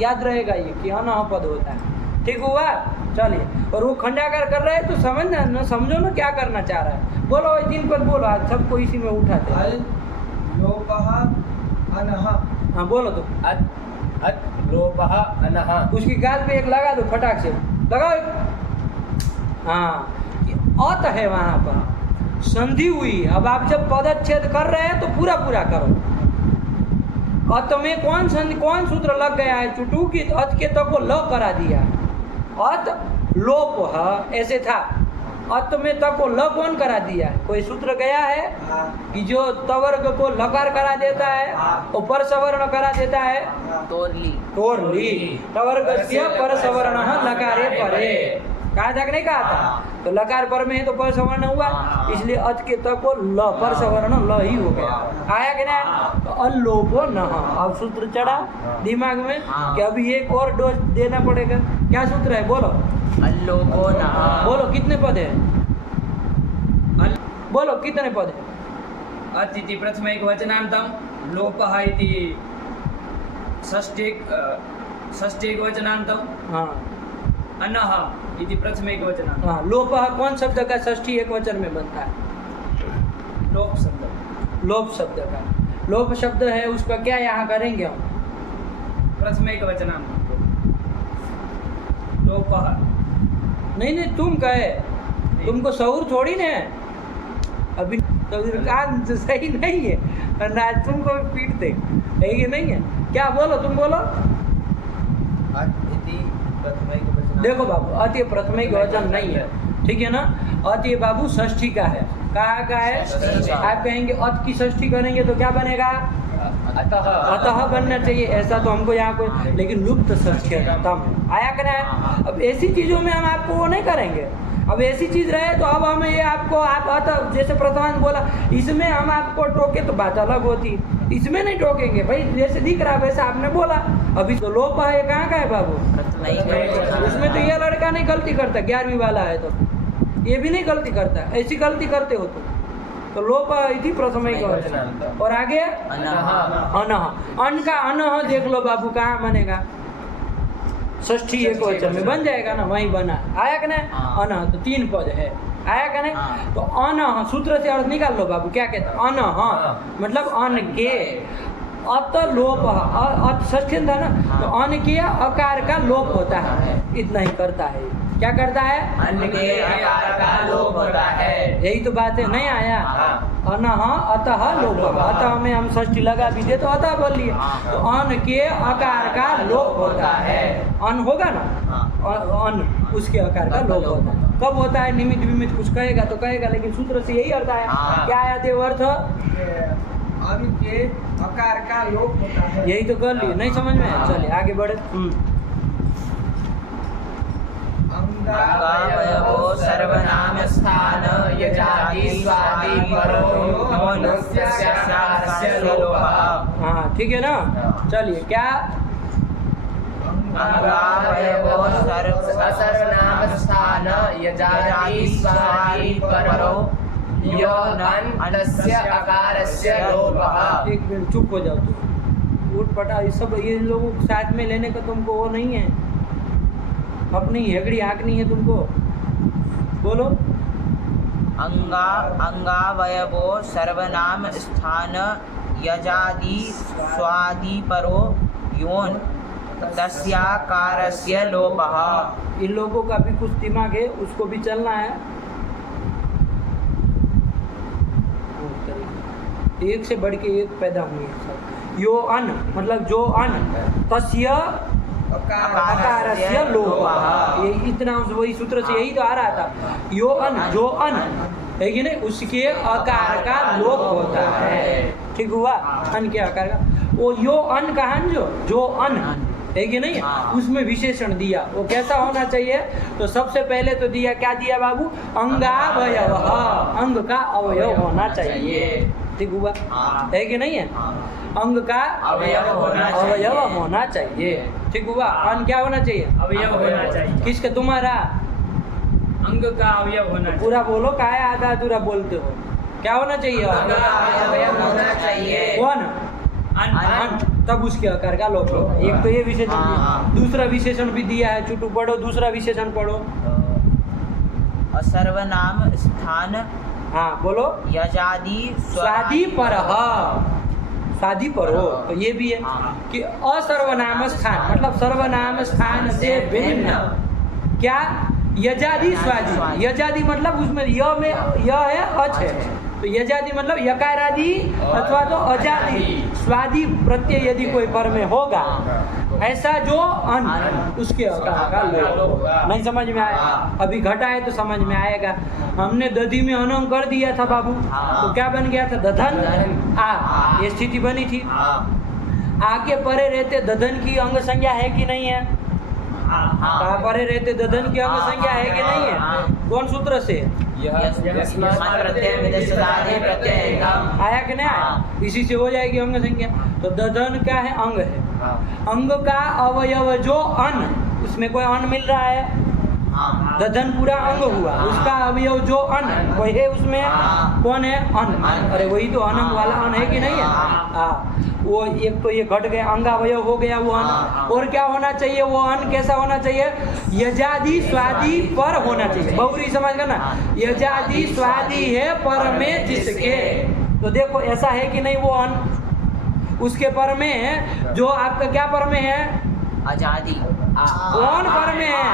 याद रहेगा ये कि अनह पद होता है, ठीक हुआ। चलिए, और वो खंडाकार कर रहा है तो समझना ना, समझो ना क्या करना चाह रहा है, बोलो 3 पद बोलो, आज सबको इसी में उठाते हैं। लोपः अनः, हाँ बोलो तो, अत लोपः अनः, उसकी गाल पे एक लगा दो फटाक से, लगाओ एक। हाँ अत है वहाँ पर संधि हुई, अब आप जब पदच्छेद कर रहे हैं तो पूरा पूरा करो। अत में कौन सूत्र लग गया है चुटू की, अत के तक को ल करा दिया, अत लोप है ऐसे था, अत में तक को ल कौन करा दिया, कोई सूत्र गया है कि जो तवर्ग को लकार करा देता है और परसवर्ण करा देता है, तोरली तवर्गस्य परसवर्ण लकारे परे, कहा था कि नहीं कहा था, तो लकार पर में है तो परसवर्ण हुआ, इसलिए अत के तक को ल परसवर्ण ल ही हो गया, आया कि नहीं, तो अल्लोपो नहा। अब सूत्र चढ़ा दिमाग में कि अभी एक और डोज देना पड़ेगा, क्या सूत्र है बोलो, अल्लोपो नहा, बोलो कितने पद है, बोलो कितने पद है, अत इति प्रथम एक वचनांतम, लोपः इति षष्ठी एक वचनांतम, हाँ अनः इति प्रथम एक वचनांतम। हाँ लोपः कौन शब्द का षष्ठी एक वचन में बनता है, लोप शब्द, लोप शब्द का, लोप शब्द है उसका क्या यहाँ करेंगे हम, प्रथम एक वचनांतम लोपः, नहीं तुम कहे, तुमको शऊर थोड़ी ना है अभी, तो काम तो सही नहीं है ना, तुमको भी पीटते है कि नहीं है, क्या बोलो तुम बोलो, देखो बाबू अति प्रथमिक वचन नहीं है, ठीक है ना, अति बाबू षष्ठी का है, कहाँ का है, आप कहेंगे अत की षष्ठी करेंगे तो क्या बनेगा, अतः बनना चाहिए, ऐसा तो हमको यहाँ कोई, लेकिन लुप्त षष्ठी आया करना है। अब ऐसी चीजों में हम आपको वो नहीं करेंगे, अब ऐसी चीज रहे तो अब हम ये आपको आप अतः जैसे प्रधान बोला, इसमें हम आपको टोके तो बात अलग होती, इसमें नहीं टोकेंगे भाई, जैसे दिख रहा वैसे आपने बोला, अभी तो लोप है, कहाँ का है बाबू, उसमें तो ये लड़का नहीं गलती करता, 11वीं वाला है तो ये भी नहीं गलती करता, ऐसी गलती करते हो तो लोप इति प्रथमैक वचन। और आगे अनः अनः, अन का अनः देख लो बाबू कहाँ बनेगा, षष्ठी एक वचन में बन जाएगा ना, वहीं बना आया कि नहीं। हाँ। अनः तो 3 पद है, आया कि नहीं। हाँ। तो अनः सूत्र से अर्थ निकाल लो बाबू, क्या कहते हैं अनः मतलब अन के, अत लोप अत षष्ठी था ना, तो अन के अकार का लोप होता है, इतना ही करता है। क्या करता है, अन्न के आकार का लोप होता है। यही तो बात है, नहीं आया अनः अतः लोप, अतः में हम षष्ठी लगा भी दे तो अतः बोल लिए, तो अन के आकार का लोप होता है। अन होगा ना, अन उसके आकार का लोप होता है। कब होता है, निमित्त विमित्त कुछ कहेगा तो कहेगा, लेकिन सूत्र से यही अर्थ आया। क्या आया देव अर्थ, अन के आकार का लोप होता है। यही तो कर लिए, नहीं समझ में आया, चलिए आगे बढ़े। अंगावयवो सर्वनाम स्थान यजाति स्वादि परो यो नस्य स्यास्य लोपः। हाँ ठीक है ना, चलिए क्या, अंगावयवो सर्वनाम स्थान यजाति स्वादि परो यो नस्य अकारस्य लोपः। एक मिनट चुप हो जाओ तुम, उठ पटा, ये सब ये लोगों को साथ में लेने का तुमको वो नहीं है, अपनी हेगड़ी हाँकनी है तुमको, बोलो। अंगावयवो सर्वनाम स्थान यजादि स्वादि परो योन तस्याकारस्य लोपः। इन लोगों का भी कुछ दिमाग है, उसको भी चलना है। एक से बढ़ के एक पैदा हुए सब। यो अन मतलब जो अन, तस्य अकारस्य लोपः, ये इतना वही सूत्र से यही तो आ रहा था। यो अन जो अन है कि नहीं, उसके आकार का लोप होता है, ठीक हुआ। अन के आकार का, वो यो अन का अन जो अन है कि नहीं, उसमें विशेषण दिया, वो कैसा होना चाहिए। तो सबसे पहले तो दिया, क्या दिया बाबू, अंगावयव, अंग का अवयव होना चाहिए, ठीक हुआ है कि नहीं है। अंग का अवयव होना चाहिए, ठीक हुआ। अन क्या होना चाहिए, अवयव होना चाहिए। किसका, तुम्हारा अंग का अवयव होना चाहिए। पूरा बोलो, काहे आधा अधूरा बोलते हो, क्या होना चाहिए, अवयव होना चाहिए। कौन, अन तब उसके आकार का लोप होगा। एक तो ये विशेषण दिया, दूसरा विशेषण भी दिया है, चुटू पढ़ो, दूसरा विशेषण पढ़ो। असर्वनाम स्थान हाँ बोलो, यजादि स्वादि पर, शादी पर हो, तो ये भी है कि असर्वनाम स्थान मतलब सर्वनाम स्थान से भिन्न, क्या, यजादि स्वादि। यजादि मतलब उसमें य में य है, अच है, तो यजादि मतलब यकार आदि अथवा तो अजादि स्वादि प्रत्यय यदि कोई पर में होगा, ऐसा जो अन, उसके आकार का लोप। नहीं समझ में आया, अभी घटा है तो समझ में आएगा। हमने दधी में अनंग कर दिया था बाबू, तो क्या बन गया था, दधन आ, ये स्थिति बनी थी। आगे परे रहते दधन की अंग संज्ञा है कि नहीं है, कहाँ परे रहते दधन की अंग संज्ञा है कि नहीं है, कौन सूत्र से आया कि नहीं आया, इसी से हो जाएगी अंग संज्ञा। तो दधन क्या है, अंग है, अंग का अवयव जो अन, उसमें कोई अन मिल रहा है, दधन पूरा अंग हुआ, उसका अवयव जो अन वही है, उसमें कौन है, अन। अरे वही तो अनंग वाला अन है कि नहीं है। हाँ, वो एक तो ये घट गया, अंगावयव हो गया वो अन। और क्या होना चाहिए, वो अन कैसा होना चाहिए, यजादि स्वादि पर होना चाहिए। बहुरी समझ गए ना, यजादि स्वादि है पर में जिसके, तो देखो ऐसा है कि नहीं, वो अन उसके पर में है, जो आपका क्या पर में है, अजादि। कौन पर में है,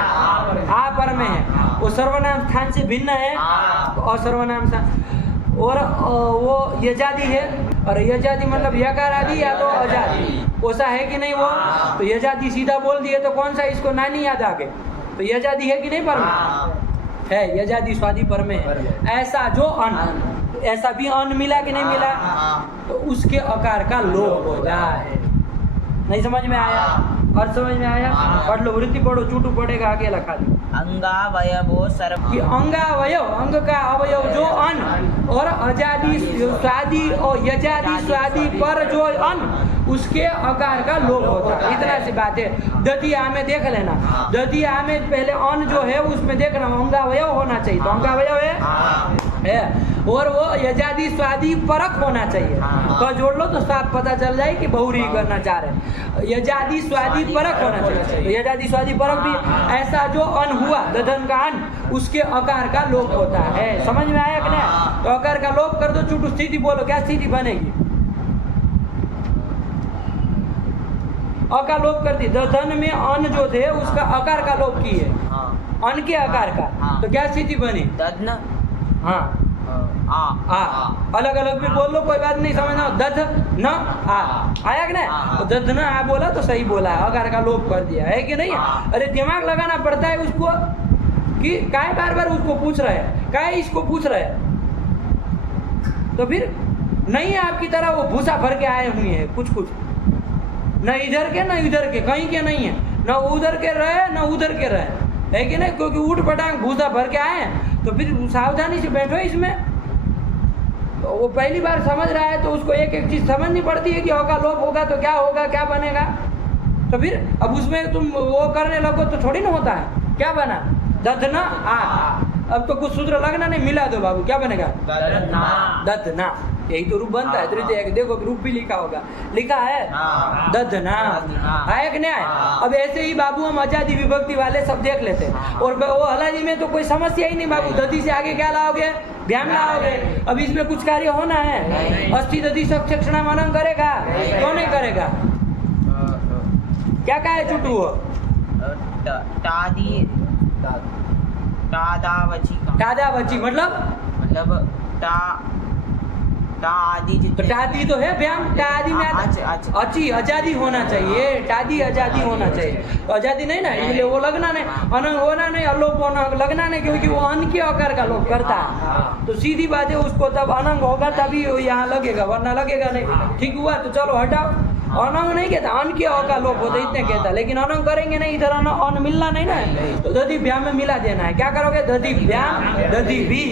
आ पर में है, वो सर्वनाम स्थान से भिन्न है, और सर्वनाम स्थान, और वो यजादि है, और यजादि मतलब यकार आदि या तो अजादि, ऐसा है कि नहीं वो। तो यजादि सीधा बोल दिए तो कौन सा, इसको नानी याद आ गए, तो यजादि है कि नहीं पर में है, यजादि स्वादि पर में है। ऐसा जो अन, ऐसा भी अन मिला कि नहीं मिला, तो उसके आकार का लोप हो जाए। नहीं समझ में आया, और समझ में आया, पढ़ लो, वृत्ति पढ़ो, चूटू पढ़ेगा आगे लखा दी। अंगावयवो सर्व, कि अंगावयव, अंग का अवयव जो अन, और अजादि स्वादि और यजादि स्वादि पर जो अन, उसके अकार का लोप होता है। इतना सी बात है। दधिया में देख लेना, दधिया में पहले अन जो है उसमें देखना अंगावयव होना चाहिए, तो अंगावयव है और वो यजादि स्वादि परक होना चाहिए। तो जोड़ लो तो साफ पता चल जाए कि बहुरी करना चाह रहे। यजादि स्वादि परक होना चाहिए, तो यजादि स्वादि परक भी ऐसा जो अन हुआ दधन का अन उसके अकार का लोप होता है। समझ में आया कि नहीं? तो अकार का लोप कर दो, चुटू स्थिति बोलो, क्या स्थिति बनेगी? अ का लोप कर दी, दधन में अन जो थे उसका अकार का लोप किए, अन के आकार का, तो क्या स्थिति बनी? दधन हाँ अलग अलग भी बोल लो, कोई बात नहीं, समझना। दध न आ आया कि नहीं? तो दध न आ बोला तो सही बोला, अकार का लोप कर दिया है कि नहीं? अरे दिमाग लगाना पड़ता है उसको कि काय बार बार उसको पूछ रहे हैं, काय इसको पूछ रहे हैं। तो फिर नहीं आपकी तरह वो भूसा भर के आए हुए हैं कुछ कुछ, न इधर के न इधर के, कहीं के नहीं है, न उधर के रहे न उधर के रहे, है कि नहीं? क्योंकि ऊट पटांग भूसा भर के आए हैं, तो फिर सावधानी से बैठो इसमें। तो वो पहली बार समझ रहा है तो उसको एक एक चीज समझनी पड़ती है कि होगा लोप होगा तो क्या होगा, क्या बनेगा। तो फिर अब उसमें तुम वो करने लगो तो थोड़ी ना होता है। क्या बना? दधना आ। अब तो कुछ सूत्र लगना नहीं, मिला दो बाबू, क्या बनेगा? दधना। यही तो रूप बनता है तृतीय। देखो रूप भी लिखा होगा, लिखा है दधना, है कि नहीं? अब ऐसे ही बाबू हम अजादी विभक्ति वाले सब देख लेते हैं। और वो हलाजी में तो कोई समस्या ही नहीं बाबू, दधी से आगे क्या लाओगे? ध्यान लाओगे। अब इसमें कुछ कार्य होना है। अस्थि दधि सक्षणा मनन करेगा, क्यों नहीं करेगा? क्या कहा है चुटू? टादावची मतलब तो टादी तो है व्याम, टादी में अची आजादी होना चाहिए, टादी आजादी होना चाहिए, तो आजादी नहीं ना, इसलिए वो लगना नहीं, अनंग होना नहीं, अलोप लगना नहीं, क्योंकि वो अन के आकार का लोप करता है। तो सीधी बात है, उसको तब अनंग होगा तभी यहाँ लगेगा, वरना लगेगा नहीं। ठीक हुआ? तो चलो हटाओ, अनंग नहीं कहता, अन के अ का लोप होता इतने कहता, लेकिन अनंग करेंगे नहीं, इधर अन मिलना नहीं ना, तो दधी व्याम में मिला देना है। क्या करोगे? दधी व्याम, दधी भी,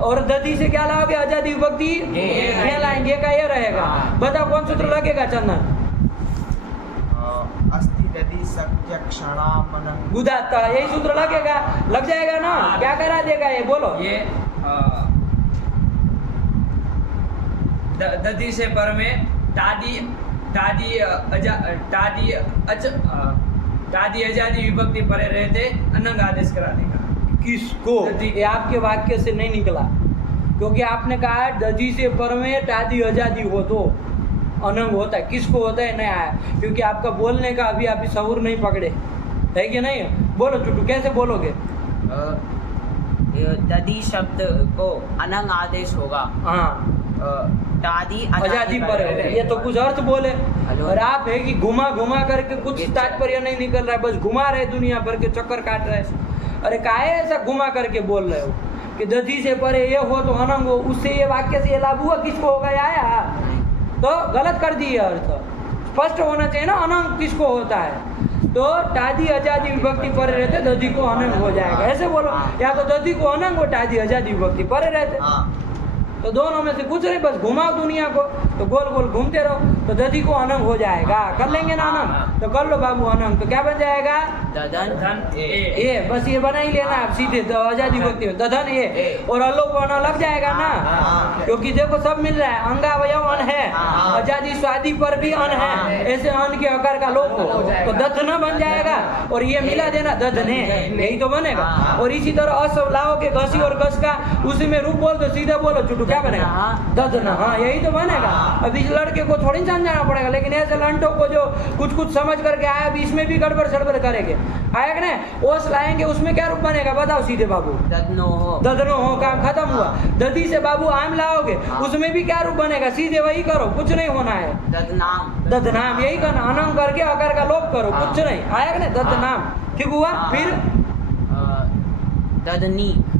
और दधी से क्या लाओगे? आजादी विभक्ति क्या लाएंगे? का ये रहेगा। बताओ कौन सूत्र लगेगा चंदन? अस्थि दधि सत्य क्षणा मनन गुदाता, यही सूत्र लगेगा, लग जाएगा ना? क्या करा देगा ये बोलो? ये दधी से पर में टादी आजादी विभक्ति परे रहते अनंग आदेश करा देगा। किसको? ये आपके वाक्य से नहीं निकला, क्योंकि आपने कहा दधी से पर में टादी आजादी हो तो अनंग होता है। किसको होता है? नहीं आया, क्योंकि आपका बोलने का अभी आप सहूर नहीं पकड़े, है कि नहीं? बोलो चुटू, कैसे बोलोगे? दधी शब्द को अनंग आदेश होगा। हाँ, टादी आजादी पर है, ये तो कुछ अर्थ बोले, और आप है कि घुमा घुमा करके कुछ तात्पर्य नहीं निकल रहा है, बस घुमा रहे, दुनिया भर के चक्कर काट रहे। अरे काहे ऐसा घुमा करके बोल रहे हो कि दधी से परे ये हो तो अनंग हो, उससे ये वाक्य से ये लाभ हुआ, किसको होगा? आया तो गलत कर दिए अर्थ। स्पष्ट होना चाहिए ना, अनंग किसको होता है? तो टादी आजादी विभक्ति परे रहते दधी को अनंग हो जाएगा, ऐसे बोलो। या तो दधी को अनंग हो, टादी आजादी विभक्ति परे रहते, तो दोनों में से कुछ नहीं, बस घुमाओ दुनिया को, तो गोल गोल घूमते रहो, तो दधी को अनंग हो जाएगा। कर लेंगे ना अनंग? तो कर लो बाबू अनंग, तो क्या बन जाएगा? दधन ए, बस ये बना ही लेना आप सीधे, तो आजादी विभक्ति में दधन ए, और अलोप अना लग जाएगा ना, क्योंकि देखो सब मिल रहा है, अंगावयव अन है, आजादी स्वादि पर भी अन है, ऐसे अन के आकार का लोप हो तो दधन बन जाएगा, और ये मिला देना दधने, यही तो बनेगा। और इसी तरह अस लाओगे घसी और घस का, उसी में रूप बोल दो, सीधे बोलो चुटू, क्या बनेगा? दधना, हाँ यही तो बनेगा। अब इस लड़के को थोड़ी समझाना पड़ेगा, लेकिन ऐसे लंटों को जो कुछ कुछ समझ करके आया, अब इसमें भी गड़बड़ सड़बड़ करेंगे, आया कि नहीं? ओस लाएंगे, उसमें क्या रूप बनेगा बताओ सीधे बाबू? दधनो हो, काम खत्म हुआ। दधी से बाबू आम लाओगे, उसमें भी क्या रूप बनेगा? सीधे वही करो, कुछ नहीं होना है। दधनाम यही करना, अनंग करके आकार का लोप करो, कुछ नहीं, आया कि नहीं? दधनाम, ठीक हुआ। फिर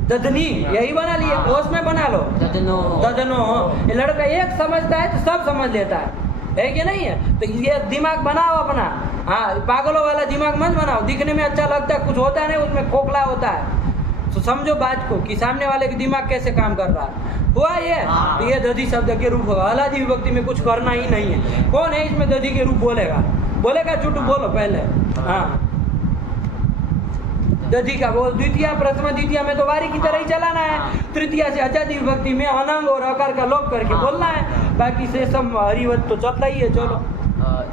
दधनी यही बना लिए, ओस में बना लो दधनो। ये लड़का एक समझता है तो सब समझ लेता है कि नहीं है? तो ये दिमाग बनाओ अपना, हाँ पागलों वाला दिमाग मत बनाओ, दिखने में अच्छा लगता है, कुछ होता नहीं उसमें, खोखला होता है, तो समझो बात को कि सामने वाले का दिमाग कैसे काम कर रहा है। हुआ ये हाँ। तो ये दधी शब्द के रूप होगा। हलादी विभक्ति में कुछ करना ही नहीं है। कौन है इसमें दधी के रूप बोलेगा चुटू बोलो पहले। हाँ दधी का बोल द्वितीय प्रथमा द्वितीय में तो वारी की तरह ही चलाना है। तृतीय से अजादी विभक्ति में अनंग और अकार का लोप करके हाँ। बोलना है। बाकी से सब हरिवत तो चलता ही है। चलो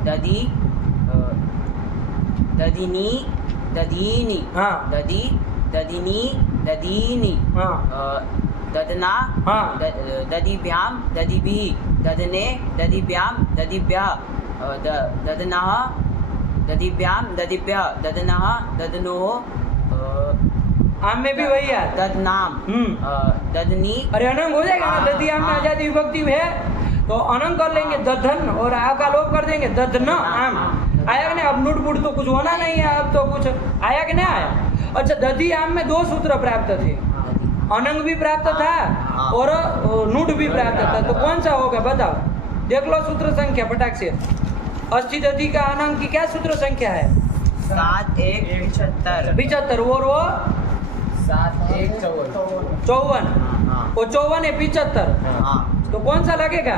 दधी दधिनी दधीनी हाँ दधी दधिनी दधीनी हाँ ददना हाँ दधिभ्याम दधिभिः ददने दधिभ्याम दधिभ्यः ददनः दधिभ्याम दधिभ्यः ददनः ददनोः आम में भी वही है। ददनाम ददनी। अरे अनंग हो जाएगा ना। हाँ, दधी आम में हाँ। आजादी विभक्ति में है तो अनंग कर लेंगे दधन और आ का लोप कर देंगे दधन आम। आया कि नहीं? अब नुट बुट तो कुछ होना नहीं है। अब तो कुछ आया कि नहीं आया? अच्छा दधी आम में दो सूत्र प्राप्त थे। अनंग भी प्राप्त था और नुट भी प्राप्त था। तो कौन सा होगा बताओ? देख लो सूत्र संख्या फटाक से। अस्थि दधी का अनंग की क्या सूत्र संख्या है? 7 1 75 75 और वो 7 1 54 54 वो 54 है 75 हाँ तो कौन सा लगेगा?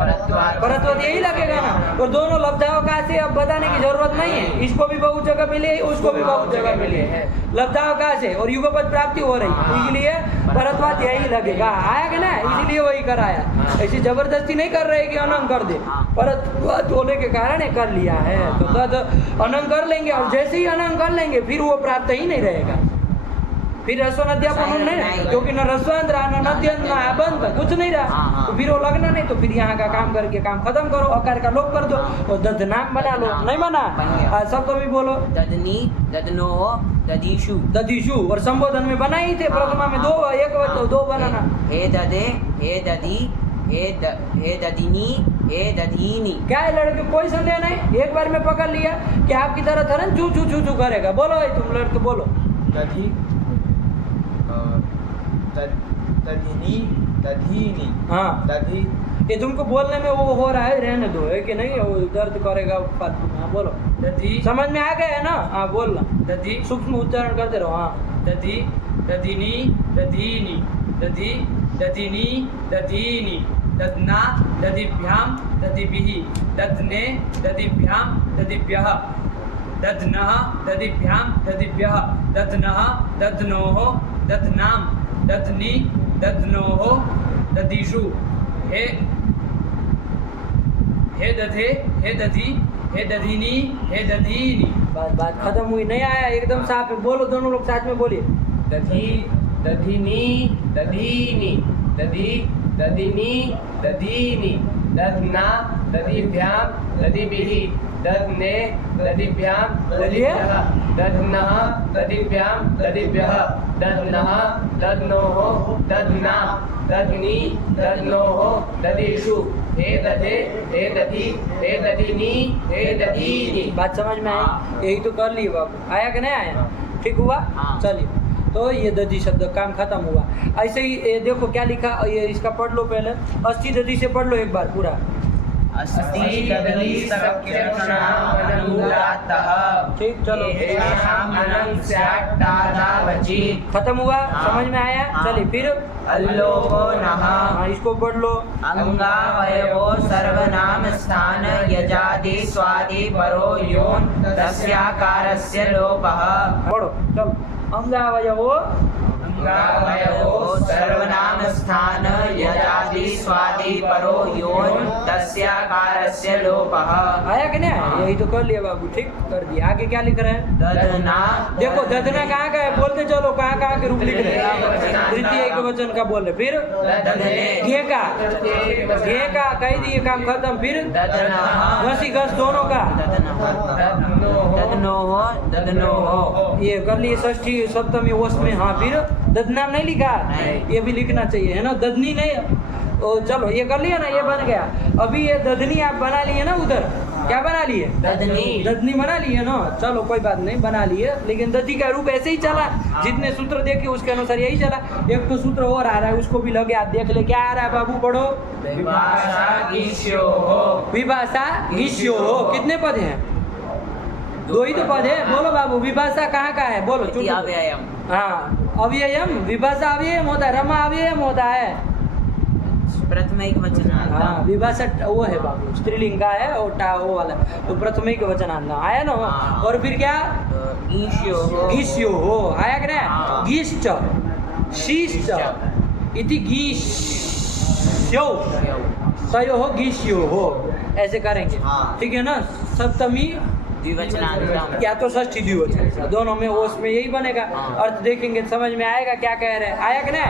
परत्व यही लगेगा ना। और दोनों लब्धाओं का से अब बताने की जरूरत नहीं है। इसको भी बहुत जगह मिली है उसको भी बहुत जगह मिली है। लब्धाओं का से और युगपद प्राप्ति हो रही है इसलिए परत्वात यही लगेगा। आया कि ना? इसीलिए वही कराया। ऐसी जबरदस्ती नहीं कर रहे कि अनंग कर दे। परत्वात होने के कारण कर लिया है तो तद अनंग कर लेंगे और जैसे ही अनंग कर लेंगे फिर वो प्राप्त ही नहीं रहेगा। फिर रसो नद्यापन नहीं क्योंकि न रसवंत रहा न नद्यंत न अबंत कुछ नहीं रहा। तो फिर वो लगना नहीं तो फिर यहाँ का काम करके काम खत्म करो। अकार का लोप कर दो और दधनाम बना लो। नहीं बना? सब तो भी बोलो ददनी ददनोः दधीषु दधीषु और संबोधन में बना ही थे। प्रथमा में दो एक दो बनाना। हे ददे हे दधी हे दधिनी हे दधीनी। क्या है लड़के? कोई संदेह नहीं। एक बार में पकड़ लिया कि आपकी तरह था ना चू चू चू चू करेगा। बोलो तुम लड़के बोलो। दधी दधिनी दधीनी हाँ दधी। ये तुमको बोलने में वो हो रहा है रहने दो है कि नहीं? वो दर्द करेगा। हाँ बोलो। दधी समझ में आ गया है ना? हाँ बोलना। दधी सूक्ष्म उच्चारण करते रहो। हाँ दधी दधिनी दधीनी दधी दधिनी दधीनी ददना दधिभ्याम दधिभिः ददने दधिभ्याम दधिभ्यः ददनः दधिभ्याम दधिभ्यः ददनः ददनोः ददनाम ददनी ददनोः दधीषु। हे दधे हे दधी हे दधीनी हे दधीनी। बात खत्म हुई नहीं? आया एकदम साफ है। बोलो दोनों लोग साथ में बोलिए। दधी दधिनी दधीनी दधी दधिनी दधीनी ददना दधिभ्याम दधिभिः ददने दधिभ्याम दधिभ्यः ददनः दधिभ्याम दधिभ्यः ददनः ददनोः ददनाम ददनी ददनोः दधीषु। हे दधे हे दधी हे दधिनी हे दधीनी। बात समझ में आई? यही तो कर लिए बाबू। आया कि नहीं आया? ठीक हुआ? हाँ। चलिए तो ये दधी शब्द काम खत्म हुआ। ऐसे ही ये देखो क्या लिखा। ये इसका पढ़ लो पहले। अस्थि दधी से पढ़ लो एक बार पूरा। अस्ति दधी सर्वक्षणामनुदात्तः। ठीक चलो येषाम् अनंग स्यात् तादावचि। खत्म हुआ? हाँ। समझ में आया? हाँ। चलिए फिर अल्लोपो नः। हाँ इसको पढ़ लो। अंगावयवो सर्वनाम स्थान यजादि स्वादि परो योन तस्याकारस्य लोपः। पढ़ो चलो। अंगावयवो अंगावयवो सर्वनाम स्थान यजादि स्वादि परो योन तस्याकारस्य लोपः। आया कि नहीं आया? यही तो कर लिया बाबू। ठीक कर दिया। आगे क्या लिख रहे हैं? ददना देखो दधना कहाँ का है? बोलते चलो कहाँ कहाँ के रूप लिख रहे हैं। तृतीय एक वचन का बोल रहे। फिर ददने घे का कह दिए काम खत्म। फिर ददनः घसी घस दोनों का ददनोः ये कर लिए। षष्ठी सप्तमी ओस में। हाँ फिर ददनाम नहीं लिखा? नहीं। ये भी लिखना चाहिए है ना? ददनी नहीं। ओ चलो ये कर लिया ना? ये बन गया। अभी ये ददनी आप बना लिए ना? उधर क्या बना लिए? ददनी बना लिए ना? चलो कोई बात नहीं बना लिए। लेकिन दधी का रूप ऐसे ही चला। जितने सूत्र देखे उसके अनुसार यही चला। एक तो सूत्र और आ रहा है उसको भी लगे आप देख ले। क्या आ रहा है बाबू? पढ़ो। विभाषा गिष्यो। कितने पद हैं? दो ही तो पद है। बोलो बाबू। विभाषा कहाँ का है? बोलो। व्यायाम हाँ अव्ययम, विभाषा अव्ययम होता है, रमा अव्ययम होता है। प्रथमिक वचनांत। हाँ, विभाषा वो है बाबू, स्त्रीलिंग का है और टा वो वाला, तो प्रथमिक वचनांत आया ना। हाँ। और फिर क्या, ईश्यो गीष्यो हो आया कि नहीं, हाँ। गीश्च शीश्च इति गीष्यो तयो हो गीष्यो हो, ऐसे करेंगे। हाँ। ठीक है ना, सप्तमी द्विवचनांत। या तो षष्ठी द्विवचन, दोनों में उसमें यही बनेगा। हाँ। अर्थ देखेंगे समझ में आएगा क्या कह रहे हैं, आया कि नहीं,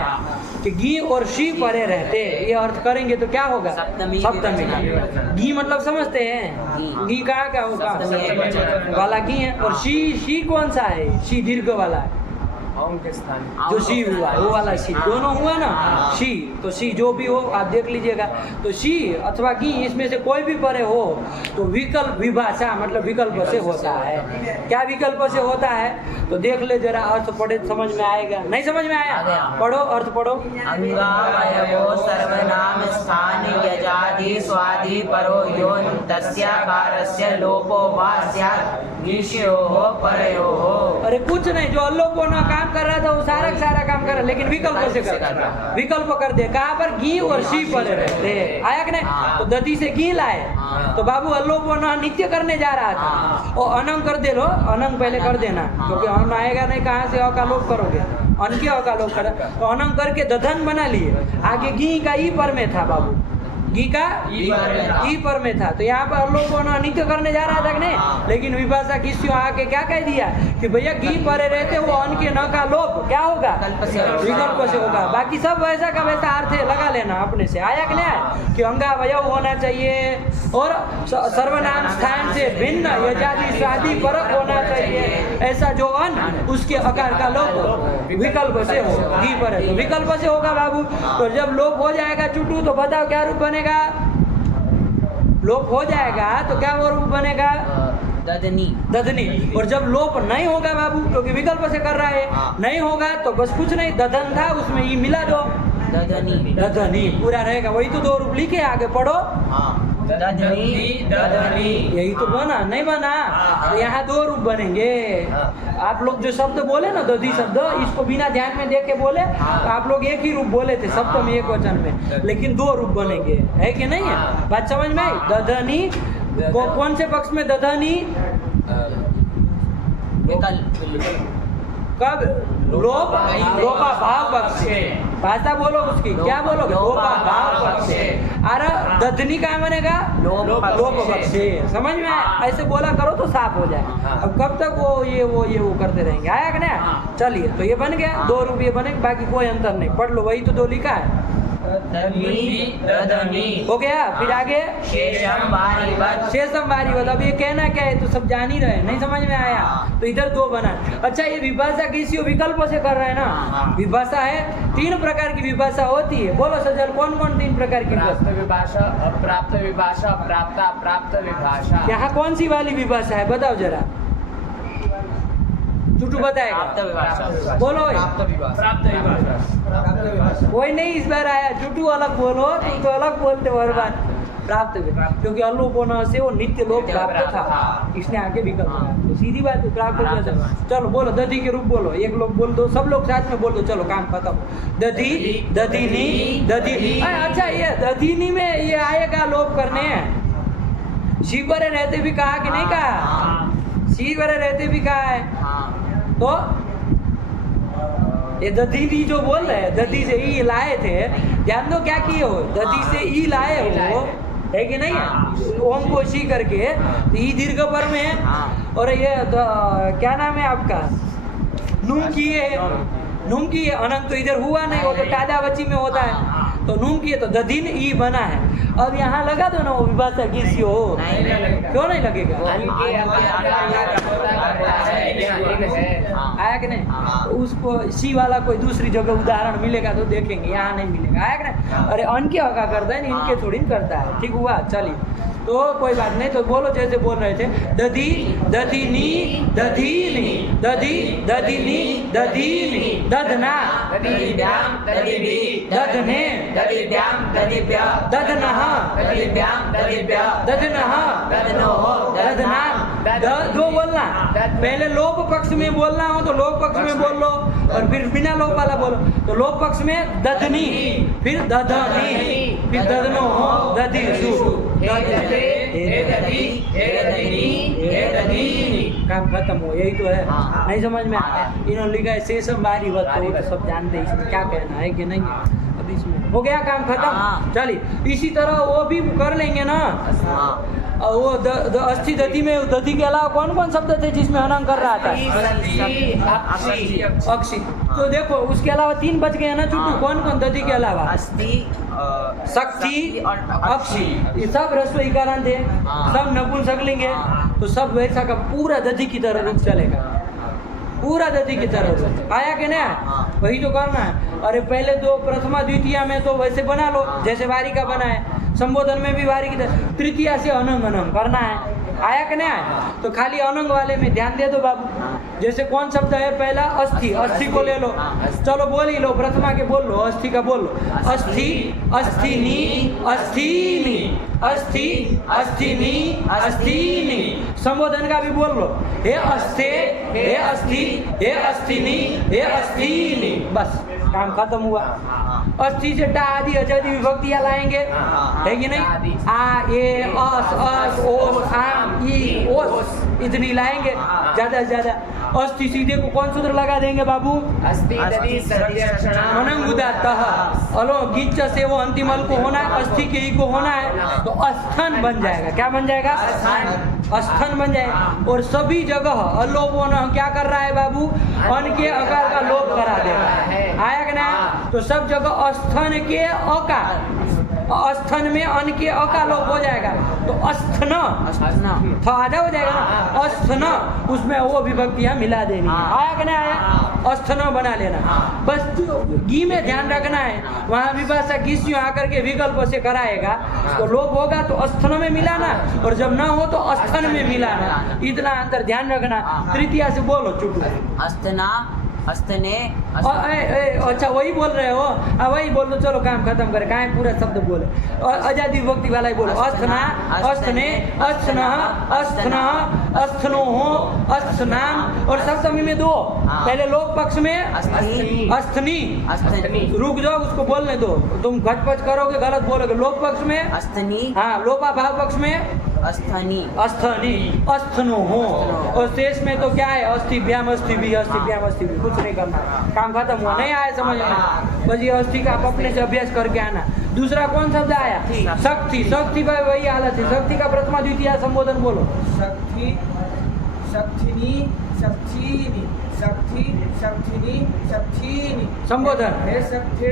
कि गी और शी परे रहते, ये अर्थ करेंगे तो क्या होगा, सप्तमी सप्तमी। द्विवचन। घी मतलब समझते हैं, घी। घी कहाँ का होगा, सप्तमी द्विवचन। वाला घी है। और शी कौन सा है, शी दीर्घ वाला है, जो शी हुआ वो वाला शी, दोनों हुआ ना, हाँ। शी तो शी जो भी हो आप देख लीजिएगा। तो शी अथवा घी इसमें से कोई भी परे हो तो विकल्प, विभाषा मतलब विकल्प से होता है। क्या विकल्प से होता है तो देख ले जरा, अर्थ पढ़े समझ में आएगा। नहीं समझ में आ आया, गया। पढ़ो अर्थ पढ़ो। अंगावयवो सर्वनाम स्थान यजादि स्वादि परो यो तस्याकारस्य लोपो वा स्यात् ईश्योः परयोः। अरे कुछ नहीं, जो अल्लोपो ना काम कर रहा था वो सारा का सारा काम कर रहा, लेकिन विकल्प से कर रहा, विकल्प कर दे। कहाँ पर, घी और शी परे रहते, आया कि नहीं। हाँ। तो दधी से घी लाए, हाँ। तो बाबू अल्लोपो ना नित्य करने जा रहा था, हाँ। और अनंग कर दे लो, अनंग पहले कर देना, हाँ। क्योंकि अन आएगा नहीं, कहाँ से अ का लोप करोगे, अन के अ का लोप करा, तो अनंग करके दधन बना लिए। आगे घी का ई पर में था बाबू, घी का ई पर में था, तो यहाँ पर अल्लोपो ना नित्य करने जा रहा था कि नहीं, हाँ। लेकिन विभाषा किस्यों आके क्या कह दिया कि भैया घी परे रहते वो अन के न का लोप क्या होगा, विकल्प से होगा। बाकी सब वैसा का वैसा अर्थ है, लगा लेना अपने से, आया कि नहीं, कि अंगावयव होना चाहिए और सर्वनाम स्थान से भिन्न यजादि स्वादि परक होना चाहिए। ऐसा जो अन उसके आकार का लोप विकल्प से हो, घी पर है तो विकल्प से होगा बाबू। तो जब लोप हो जाएगा चुटू, तो बताओ क्या रूप बनेगा, लोप हो जाएगा तो क्या वो रूप बनेगा, दधनी। दधनी। और जब लोप नहीं होगा बाबू, क्योंकि विकल्प से कर रहा है, नहीं होगा तो बस कुछ नहीं, दधन था उसमें ये मिला दो, दधनी। दधनी पूरा रहेगा। वही तो दो रूप लिखे, आगे पढ़ो। दधनी दधनी। यही तो बना, नहीं बना तो यहाँ दो रूप बनेंगे। आप लोग जो शब्द बोले ना, दधी शब्द, इसको बिना ध्यान में देख के बोले तो आप लोग एक ही रूप बोले थे सप्तमी एक वचन में, लेकिन दो रूप बनेंगे, है कि नहीं है, बात समझ में आई। दधनी कौन से पक्ष में, दधनी विकल्प कब, लोप लोपा भाव पक्ष से, भाषा बोलो उसकी, क्या बोलोगे, लोपा भाव पक्ष से। अरे दधनी क्या बनेगा, लोप पक्ष से, समझ में आया, ऐसे बोला करो तो साफ हो जाए। अब कब तक वो करते रहेंगे, आया कि नहीं। चलिए तो ये बन गया, दो रूप ये बनेंगे, बाकी कोई अंतर नहीं, पढ़ लो, वही तो दो लिखा है, हो गया। फिर आगे शेषम वारिवत। शेषम वारिवत, अब ये कहना क्या है तो सब जान ही रहे, नहीं समझ में आया तो इधर दो बना। अच्छा ये विभाषा किसी विकल्प से कर रहे हैं ना, विभाषा है, तीन प्रकार की विभाषा होती है, बोलो सजल कौन कौन तीन प्रकार की प्राप्त विभाषा, अप्राप्त विभाषा, प्राप्ता प्राप्त विभाषा। यहाँ कौन सी वाली विभाषा है बताओ जरा, टूटू बताएगा, प्राप्त विभाषा। बोलो प्राप्त विभाषा। कोई नहीं इस बार आया, टूटू अलग बोलो, तुम तो अलग बोलते हो हर बार। प्राप्त क्योंकि अल्लोपना से वो नित्य लोप प्राप्त था, इसने आगे विकल्प दिया, तो सीधी बात है प्राप्त। चलो बोलो दधी के रूप बोलो, एक लोग बोल दो, सब लोग साथ में बोल दो, चलो काम खत्म। दधी, दधीनी, दधी। अच्छा ये दधीनी में ये आएगा लोप करने, शिवरे रहते भी कहा कि नहीं कहा, शिवरे रहते भी कहा है, तो ये दधी जो बोल रहे हैं, दधी से ई लाए थे, ध्यान दो क्या किए हो, दधी से ई लाए हो, है कि नहीं है, ओम को शी करके, तो ई दीर्घ पर में है, और ये क्या नाम है आपका, नूम किए, नूम किए, अनंत तो इधर हुआ नहीं, वो तो टादा बच्ची में होता है, तो नूम किए तो दधीन ई बना है। अब यहाँ लगा दो ना वो विभाषा किसी हो, क्यों नहीं लगेगा, आया कि नहीं, तो उसको सी वाला कोई दूसरी जगह उदाहरण मिलेगा तो देखेंगे, यहाँ नहीं मिलेगा, आया कि नहीं। अरे अन के हका करता है, इनके थोड़ी करता है, ठीक हुआ। चलिए तो कोई बात नहीं, तो बोलो जैसे बोल रहे थे, दधी, दधीनी, दधीनी, दधी, दधीनी, दधीनी, दधना, दधिभ्याम, दधिभि, दधने, दधिभ्याम, दधिभ्य, दधनः, दधिभ्याम, दधिभ्य, दधनः, दधनोः, दधनाम, दो बोलना, पहले लोप पक्ष में बोलना हो तो लोप पक्ष में बोल लो, और फिर बिना लोप वाला बोलो तो लोप पक्ष में दधनी, फिर दधनी, फिर दधनो हो दधिषु, काम खत्म हो, यही तो है। हाँ। नहीं समझ में आया? इन्होंने लिखा है शेषम बारी वत, तो वो तो सब जानते हैं इसमें क्या कहना है कि नहीं है। अब इसमें हो गया काम खत्म। हाँ। चलिए इसी तरह वो भी कर लेंगे ना। और वो अस्थि दधि में दधि के अलावा कौन कौन शब्द थे जिसमें हनन कर रहा था? अक्षी। तो देखो उसके अलावा 3 बच गए ना चुट्टू। कौन कौन दधि के अलावा? अस्थि, शक्ति और अक्षी, ये सब ह्रस्व इकारांत है, हाँ। सब नपुंसकलिंग है। हाँ। तो सब वैसा का पूरा दधि की तरह रूप चलेगा, पूरा दधि की तरह रूप आया कि नहीं? हाँ। वही तो करना है। अरे पहले तो प्रथमा द्वितीया में तो वैसे बना लो हाँ। जैसे वारी का बना है, संबोधन में भी वारी की तरह। तृतीया से अनंग अनंग करना है, आया कि नहीं आया? तो खाली अनंग वाले में ध्यान दे दो बाबू। जैसे कौन शब्द है पहला? अस्थि, अस्थि को ले लो। चलो बोल ही लो, प्रथमा के बोल लो, अस्थि का बोल लो। अस्थि, अस्थिनी, अस्थिनी, अस्थि, अस्थिनी, अस्थिनी। संबोधन का भी बोल लो, हे अस्थे, हे अस्थि, हे अस्थिनी, हे अस्थिनी। बस काम खत्म हुआ। अस्थि से टा आदि अजादि विभक्तियां लाएंगे, है कि नहीं? आ, ए, अस, ओस, आम, ई, ओस, इतनी लाएंगे ज्यादा से ज्यादा। अस्थि सीधे को कौन सूत्र लगा देंगे बाबू? अनंगुदातः। अलो गिच्च से वो अंतिम अल को होना है, अस्थि के ही को होना है, तो अस्थन बन जाएगा। क्या बन जाएगा? अस्थन बन जाएगा। और सभी जगह अलोप होना क्या कर रहा है बाबू? अन के अकार का लोप करा देगा, आया कि नहीं? तो सब जगह अस्थन के अकार, अस्थन में अन के अका लोप हो जाएगा, तो अस्थन आधा हो जाएगा ना, अस्थन, उसमें वो विभक्तियां मिला देनी है। आया कि नहीं आया? अस्थन बना लेना। बस गी में ध्यान रखना है, वहाँ विभाषा गिस्यु आकर के विकल्प से कराएगा, तो लोप होगा तो अस्थन में मिलाना, और जब ना हो तो अस्थन में मिलाना। इतना अंतर ध्यान रखना। तृतीया से बोलो चुटू। अस्थना, अस्थने, अच्छा वही बोल रहे हो? वही बोल दो, चलो काम खत्म करें। कहाँ पूरा शब्द बोले? आजादी विभक्ति वाला ही बोलो। अस्थना, अस्थने, अस्थना, अस्थना, अस्थनो हो, अस्थनाम। और सप्तमी में 2, पहले लोक पक्ष में अस्थि, अस्थनी। रुक जाओ, उसको बोलने दो, तुम घटपच करोगे, गलत बोलोगे। लोक पक्ष में अस्थनी, हाँ, लोपा भाव पक्ष में अस्थनी, अस्थनी, अस्थनो हो। और शेष में तो क्या है? अस्थिभ्याम अस्थिभि, अस्थिभ्याम अस्थिभि। कुछ नहीं करना, काम खत्म हुआ। नहीं आया समझ में? बस ये अस्थि का आप अपने से अभ्यास करके आना। दूसरा कौन शब्द आया? शक्ति। शक्ति भाई वही हालत है। शक्ति का प्रथमा द्वितीय संबोधन बोलो। शक्ति, शक्तिनी, शक्तिनी, शक्ति, शक्तिनी, शक्तिनी। संबोधन। हे शक्ति,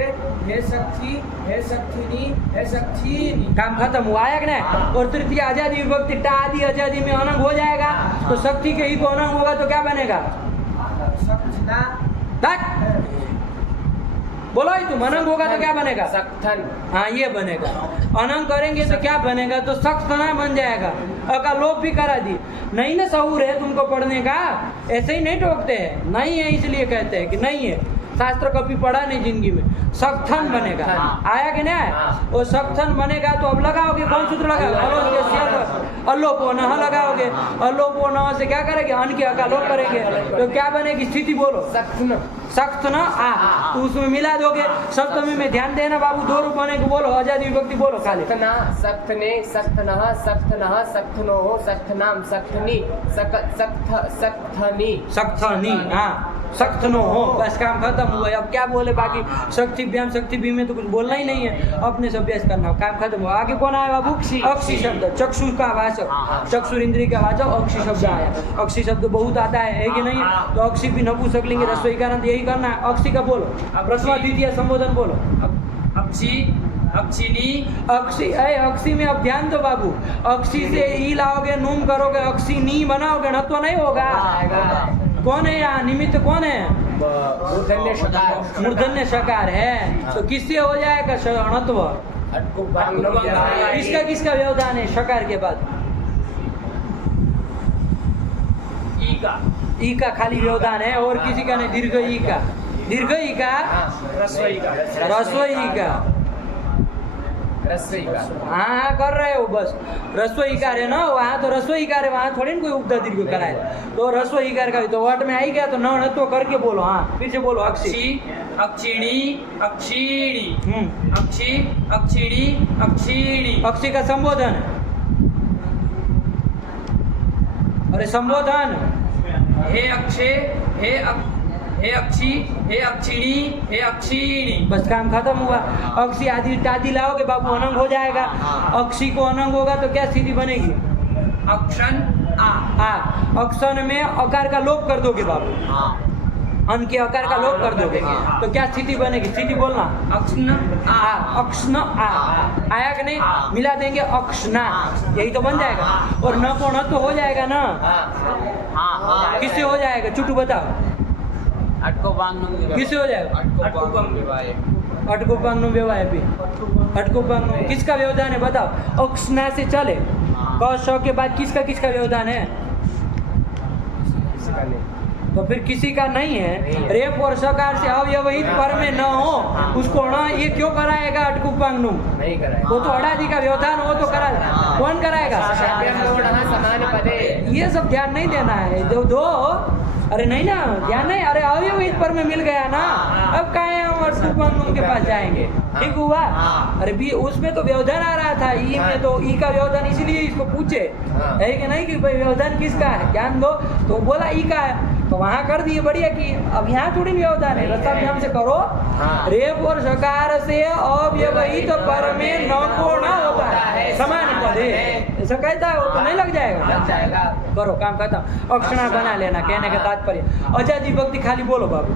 हे शक्ति, हे शक्तिनी, हे शक्तिनी। काम खत्म हुआ, आया कि नहीं? और तृतीय आजादी विभक्ति टा आदि आजादी में अनंग हो जाएगा, तो शक्ति के ही को अनंग होगा तो क्या बनेगा? शक्तना, बोलो ही तुम, अनंग होगा तो क्या बनेगा? सक्थन। हाँ ये बनेगा। अनंग करेंगे तो क्या बनेगा? तो सक्तना बन जाएगा। अका लोप भी करा दी। नहीं ना सहूर है तुमको पढ़ने का, ऐसे ही नहीं टोकते हैं। नहीं है इसलिए कहते हैं कि नहीं है, शास्त्र कभी पढ़ा नहीं जिंदगी में। सक्थन बनेगा, आया कि नहीं आया? और सक्थन बनेगा तो अब लगाओगे कौन सूत्र लगाओगे? अलोपो नह लगाओगे। अलोपो नह से क्या करेंगे? अन के अका लोप करेंगे, तो क्या बनेगी? स्थिति बोलो। सख्त न आ, तो उसमें मिला दोगे। सप्तमी में ध्यान देना बाबू, 2 रूप बने को बोलो, आजादी विभक्ति बोलो खाली। सक्तना, सक्तने, सक्तनः, सक्तनः, सक्तनोः, सक्तनाम, सक्तनी, सक्तनी। सक्तनी, हाँ, सक्तनो हो। बस काम खत्म हुआ। अब क्या बोले बाकी? शक्ति व्याम, शक्ति भी में तो कुछ बोलना ही नहीं है, अपने से अभ्यास करना। काम खत्म हुआ। आगे कौन आया बाबू? अक्षी शब्द। चक्षु का वाचक, चक्षुर इंद्रिय का वाचक अक्षी शब्द आया। अक्षी शब्द बहुत आता है कि नहीं? तो अक्षी भी नपुंसक लिंग रस्व इकारांत, यही करना है। अक्षी का बोलो, प्रथमा द्वितीय संबोधन बोलो। अक्षी, अक्षिनी, अक्षी। अक्षी में अब ध्यान दो बाबू, अक्षी से ई लाओगे, नूम करोगे, अक्षी नी बनाओगे ना, तो नहीं होगा। कौन है यहाँ निमित्त? कौन है? मूर्धन्य शकार। मूर्धन्य शकार है, तो किससे हो जाएगा षणत्व? किसका किसका व्यवधान है शकार के बाद? ई का खाली व्यवधान है, और किसी का नहीं। दीर्घ ई का, दीर्घ ई का, रस्व ई का, रस्व ई का, रस्व इकार। हाँ हाँ कर रहे हो बस। रस्व इकार है ना, वहाँ तो रस्व इकार है, वहाँ थोड़ी ना कोई उपदा दीर्घ कराए। तो रस्व इकार का तो वट में आई गया तो न तो करके बोलो। हाँ फिर से बोलो। अक्षी, अक्षिणी, अक्षीणी, अक्षी, अक्षिणी, अक्षीणी। अक्षी का संबोधन। अरे संबोधन। हे अक्षे, हे अक्षी, हे अक्षिणी, हे अक्षीणी। बस काम खत्म हुआ। अक्षी आदि दादी लाओगे बाबू, अनंग हो जाएगा। अक्षी को अनंग होगा तो क्या स्थिति बनेगी? अक्षन आ। अक्षन में अकार का लोप कर दोगे बाबू, अन के अकार का लोप कर दोगे तो क्या स्थिति बनेगी? स्थिति बोलना। अक्षन आ। अक्षन आ आया कि नहीं? मिला देंगे अक्षना, यही तो बन जाएगा। और न को न तो हो जाएगा ना। किससे हो जाएगा? चुटू बताओ, किससे हो जाएगा? अटकोपांग व्यवहार भी। अटकोपांग किसका व्यवधान है बताओ? अक्षना से चले। क श के बाद किसका किसका व्यवधान है? तो फिर किसी का नहीं है। रेप और सकार से अव्यवहित पर में न हो उसको न ये क्यों कराएगा? अटकुपांग नहीं कराएगा। वो तो अड़ादी का व्यवधान हो तो कराएगा। कौन कराएगा? समान पदे। ये सब ध्यान नहीं देना है। दो अरे नहीं ना, ध्यान नहीं। अरे अव्यवहित पर में मिल गया ना, अब कहाँ हम अटकुपांग के पास जाएंगे? ठीक हुआ। अरे भी उसमें तो व्यवधान आ रहा था, ई में तो ई का व्यवधान, इसीलिए इसको पूछे है कि नहीं कि भाई व्यवधान किसका है, ज्ञान दो। तो बोला ई का है तो वहाँ कर दिए, बढ़िया की। अब यहाँ थोड़ी व्यवधान है, रस्ता भी हमसे करो। रेप और सकार से अव्यवहित पर में न को न होता है, समान पदे ऐसा कहता है, वो तो नहीं लग जाएगा। करो काम खत्म। अक्षणा बना लेना, कहने का तात्पर्य। अजादी भक्ति खाली बोलो बाबू।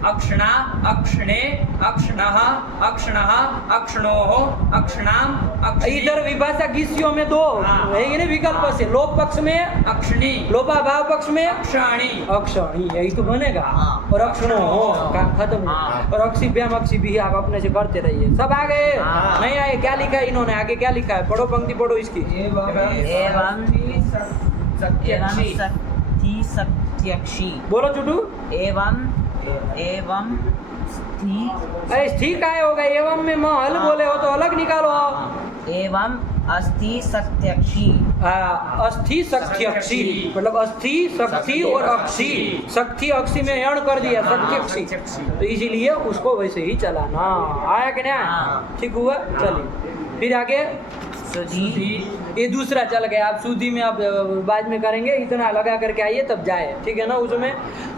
अक्षणा, अक्षणे, अक्षणः, अक्षणः, अक्षणोः, अक्षणाम, अक्षिणी। इधर विभाषा गिस्सियों में दो है ये नहीं विकल्प से। लोप पक्ष में अक्षिणी, लोपा भाव पक्ष में अक्षाणी। अक्षणी, यही तो बनेगा। और अक्षणो हो, काम खत्म हुआ। और अक्षिभ्याम अक्षि भी आप अपने से करते रहिए। सब आ गए? नहीं आए? क्या लिखा है इन्होंने? आगे क्या लिखा है? पढ़ो, पंक्ति पढ़ो इसकी। सत्यक्षी। बोलो चुटू। एवं अरे ठीक आए होगा। एवं में म हल बोले हो तो अलग निकालो। एवं अस्थि सत्यक्षी। अस्थि सख्यक्षी मतलब अस्थि शक्ति और अक्षी। शक्ति अक्षी में यण कर दिया, सख्यक्षी, तो इसीलिए उसको वैसे ही चलाना। आया कि नहीं? ठीक हुआ। चलिए फिर आगे। सुधी। ये दूसरा चल गया। आप सुधी में आप बाद में करेंगे, इतना लगा करके आइए तब जाए। ठीक है ना? उसमें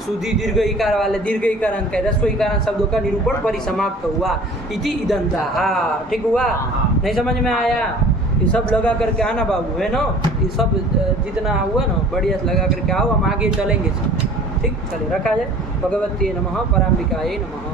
सुधी दीर्घ इकार वाले दीर्घ इकारांत का रस्व इकारांत शब्दों का निरूपण परिसमाप्त हुआ। इति इदंता। हाँ ठीक हुआ। नहीं समझ में आया? ये सब लगा करके आना बाबू, है ना? ये सब जितना हुआ ना बढ़िया लगा करके आओ, हम आगे चलेंगे। ठीक, चलिए रखा जाए। भगवती नमः, पराम्बिकायै नमः।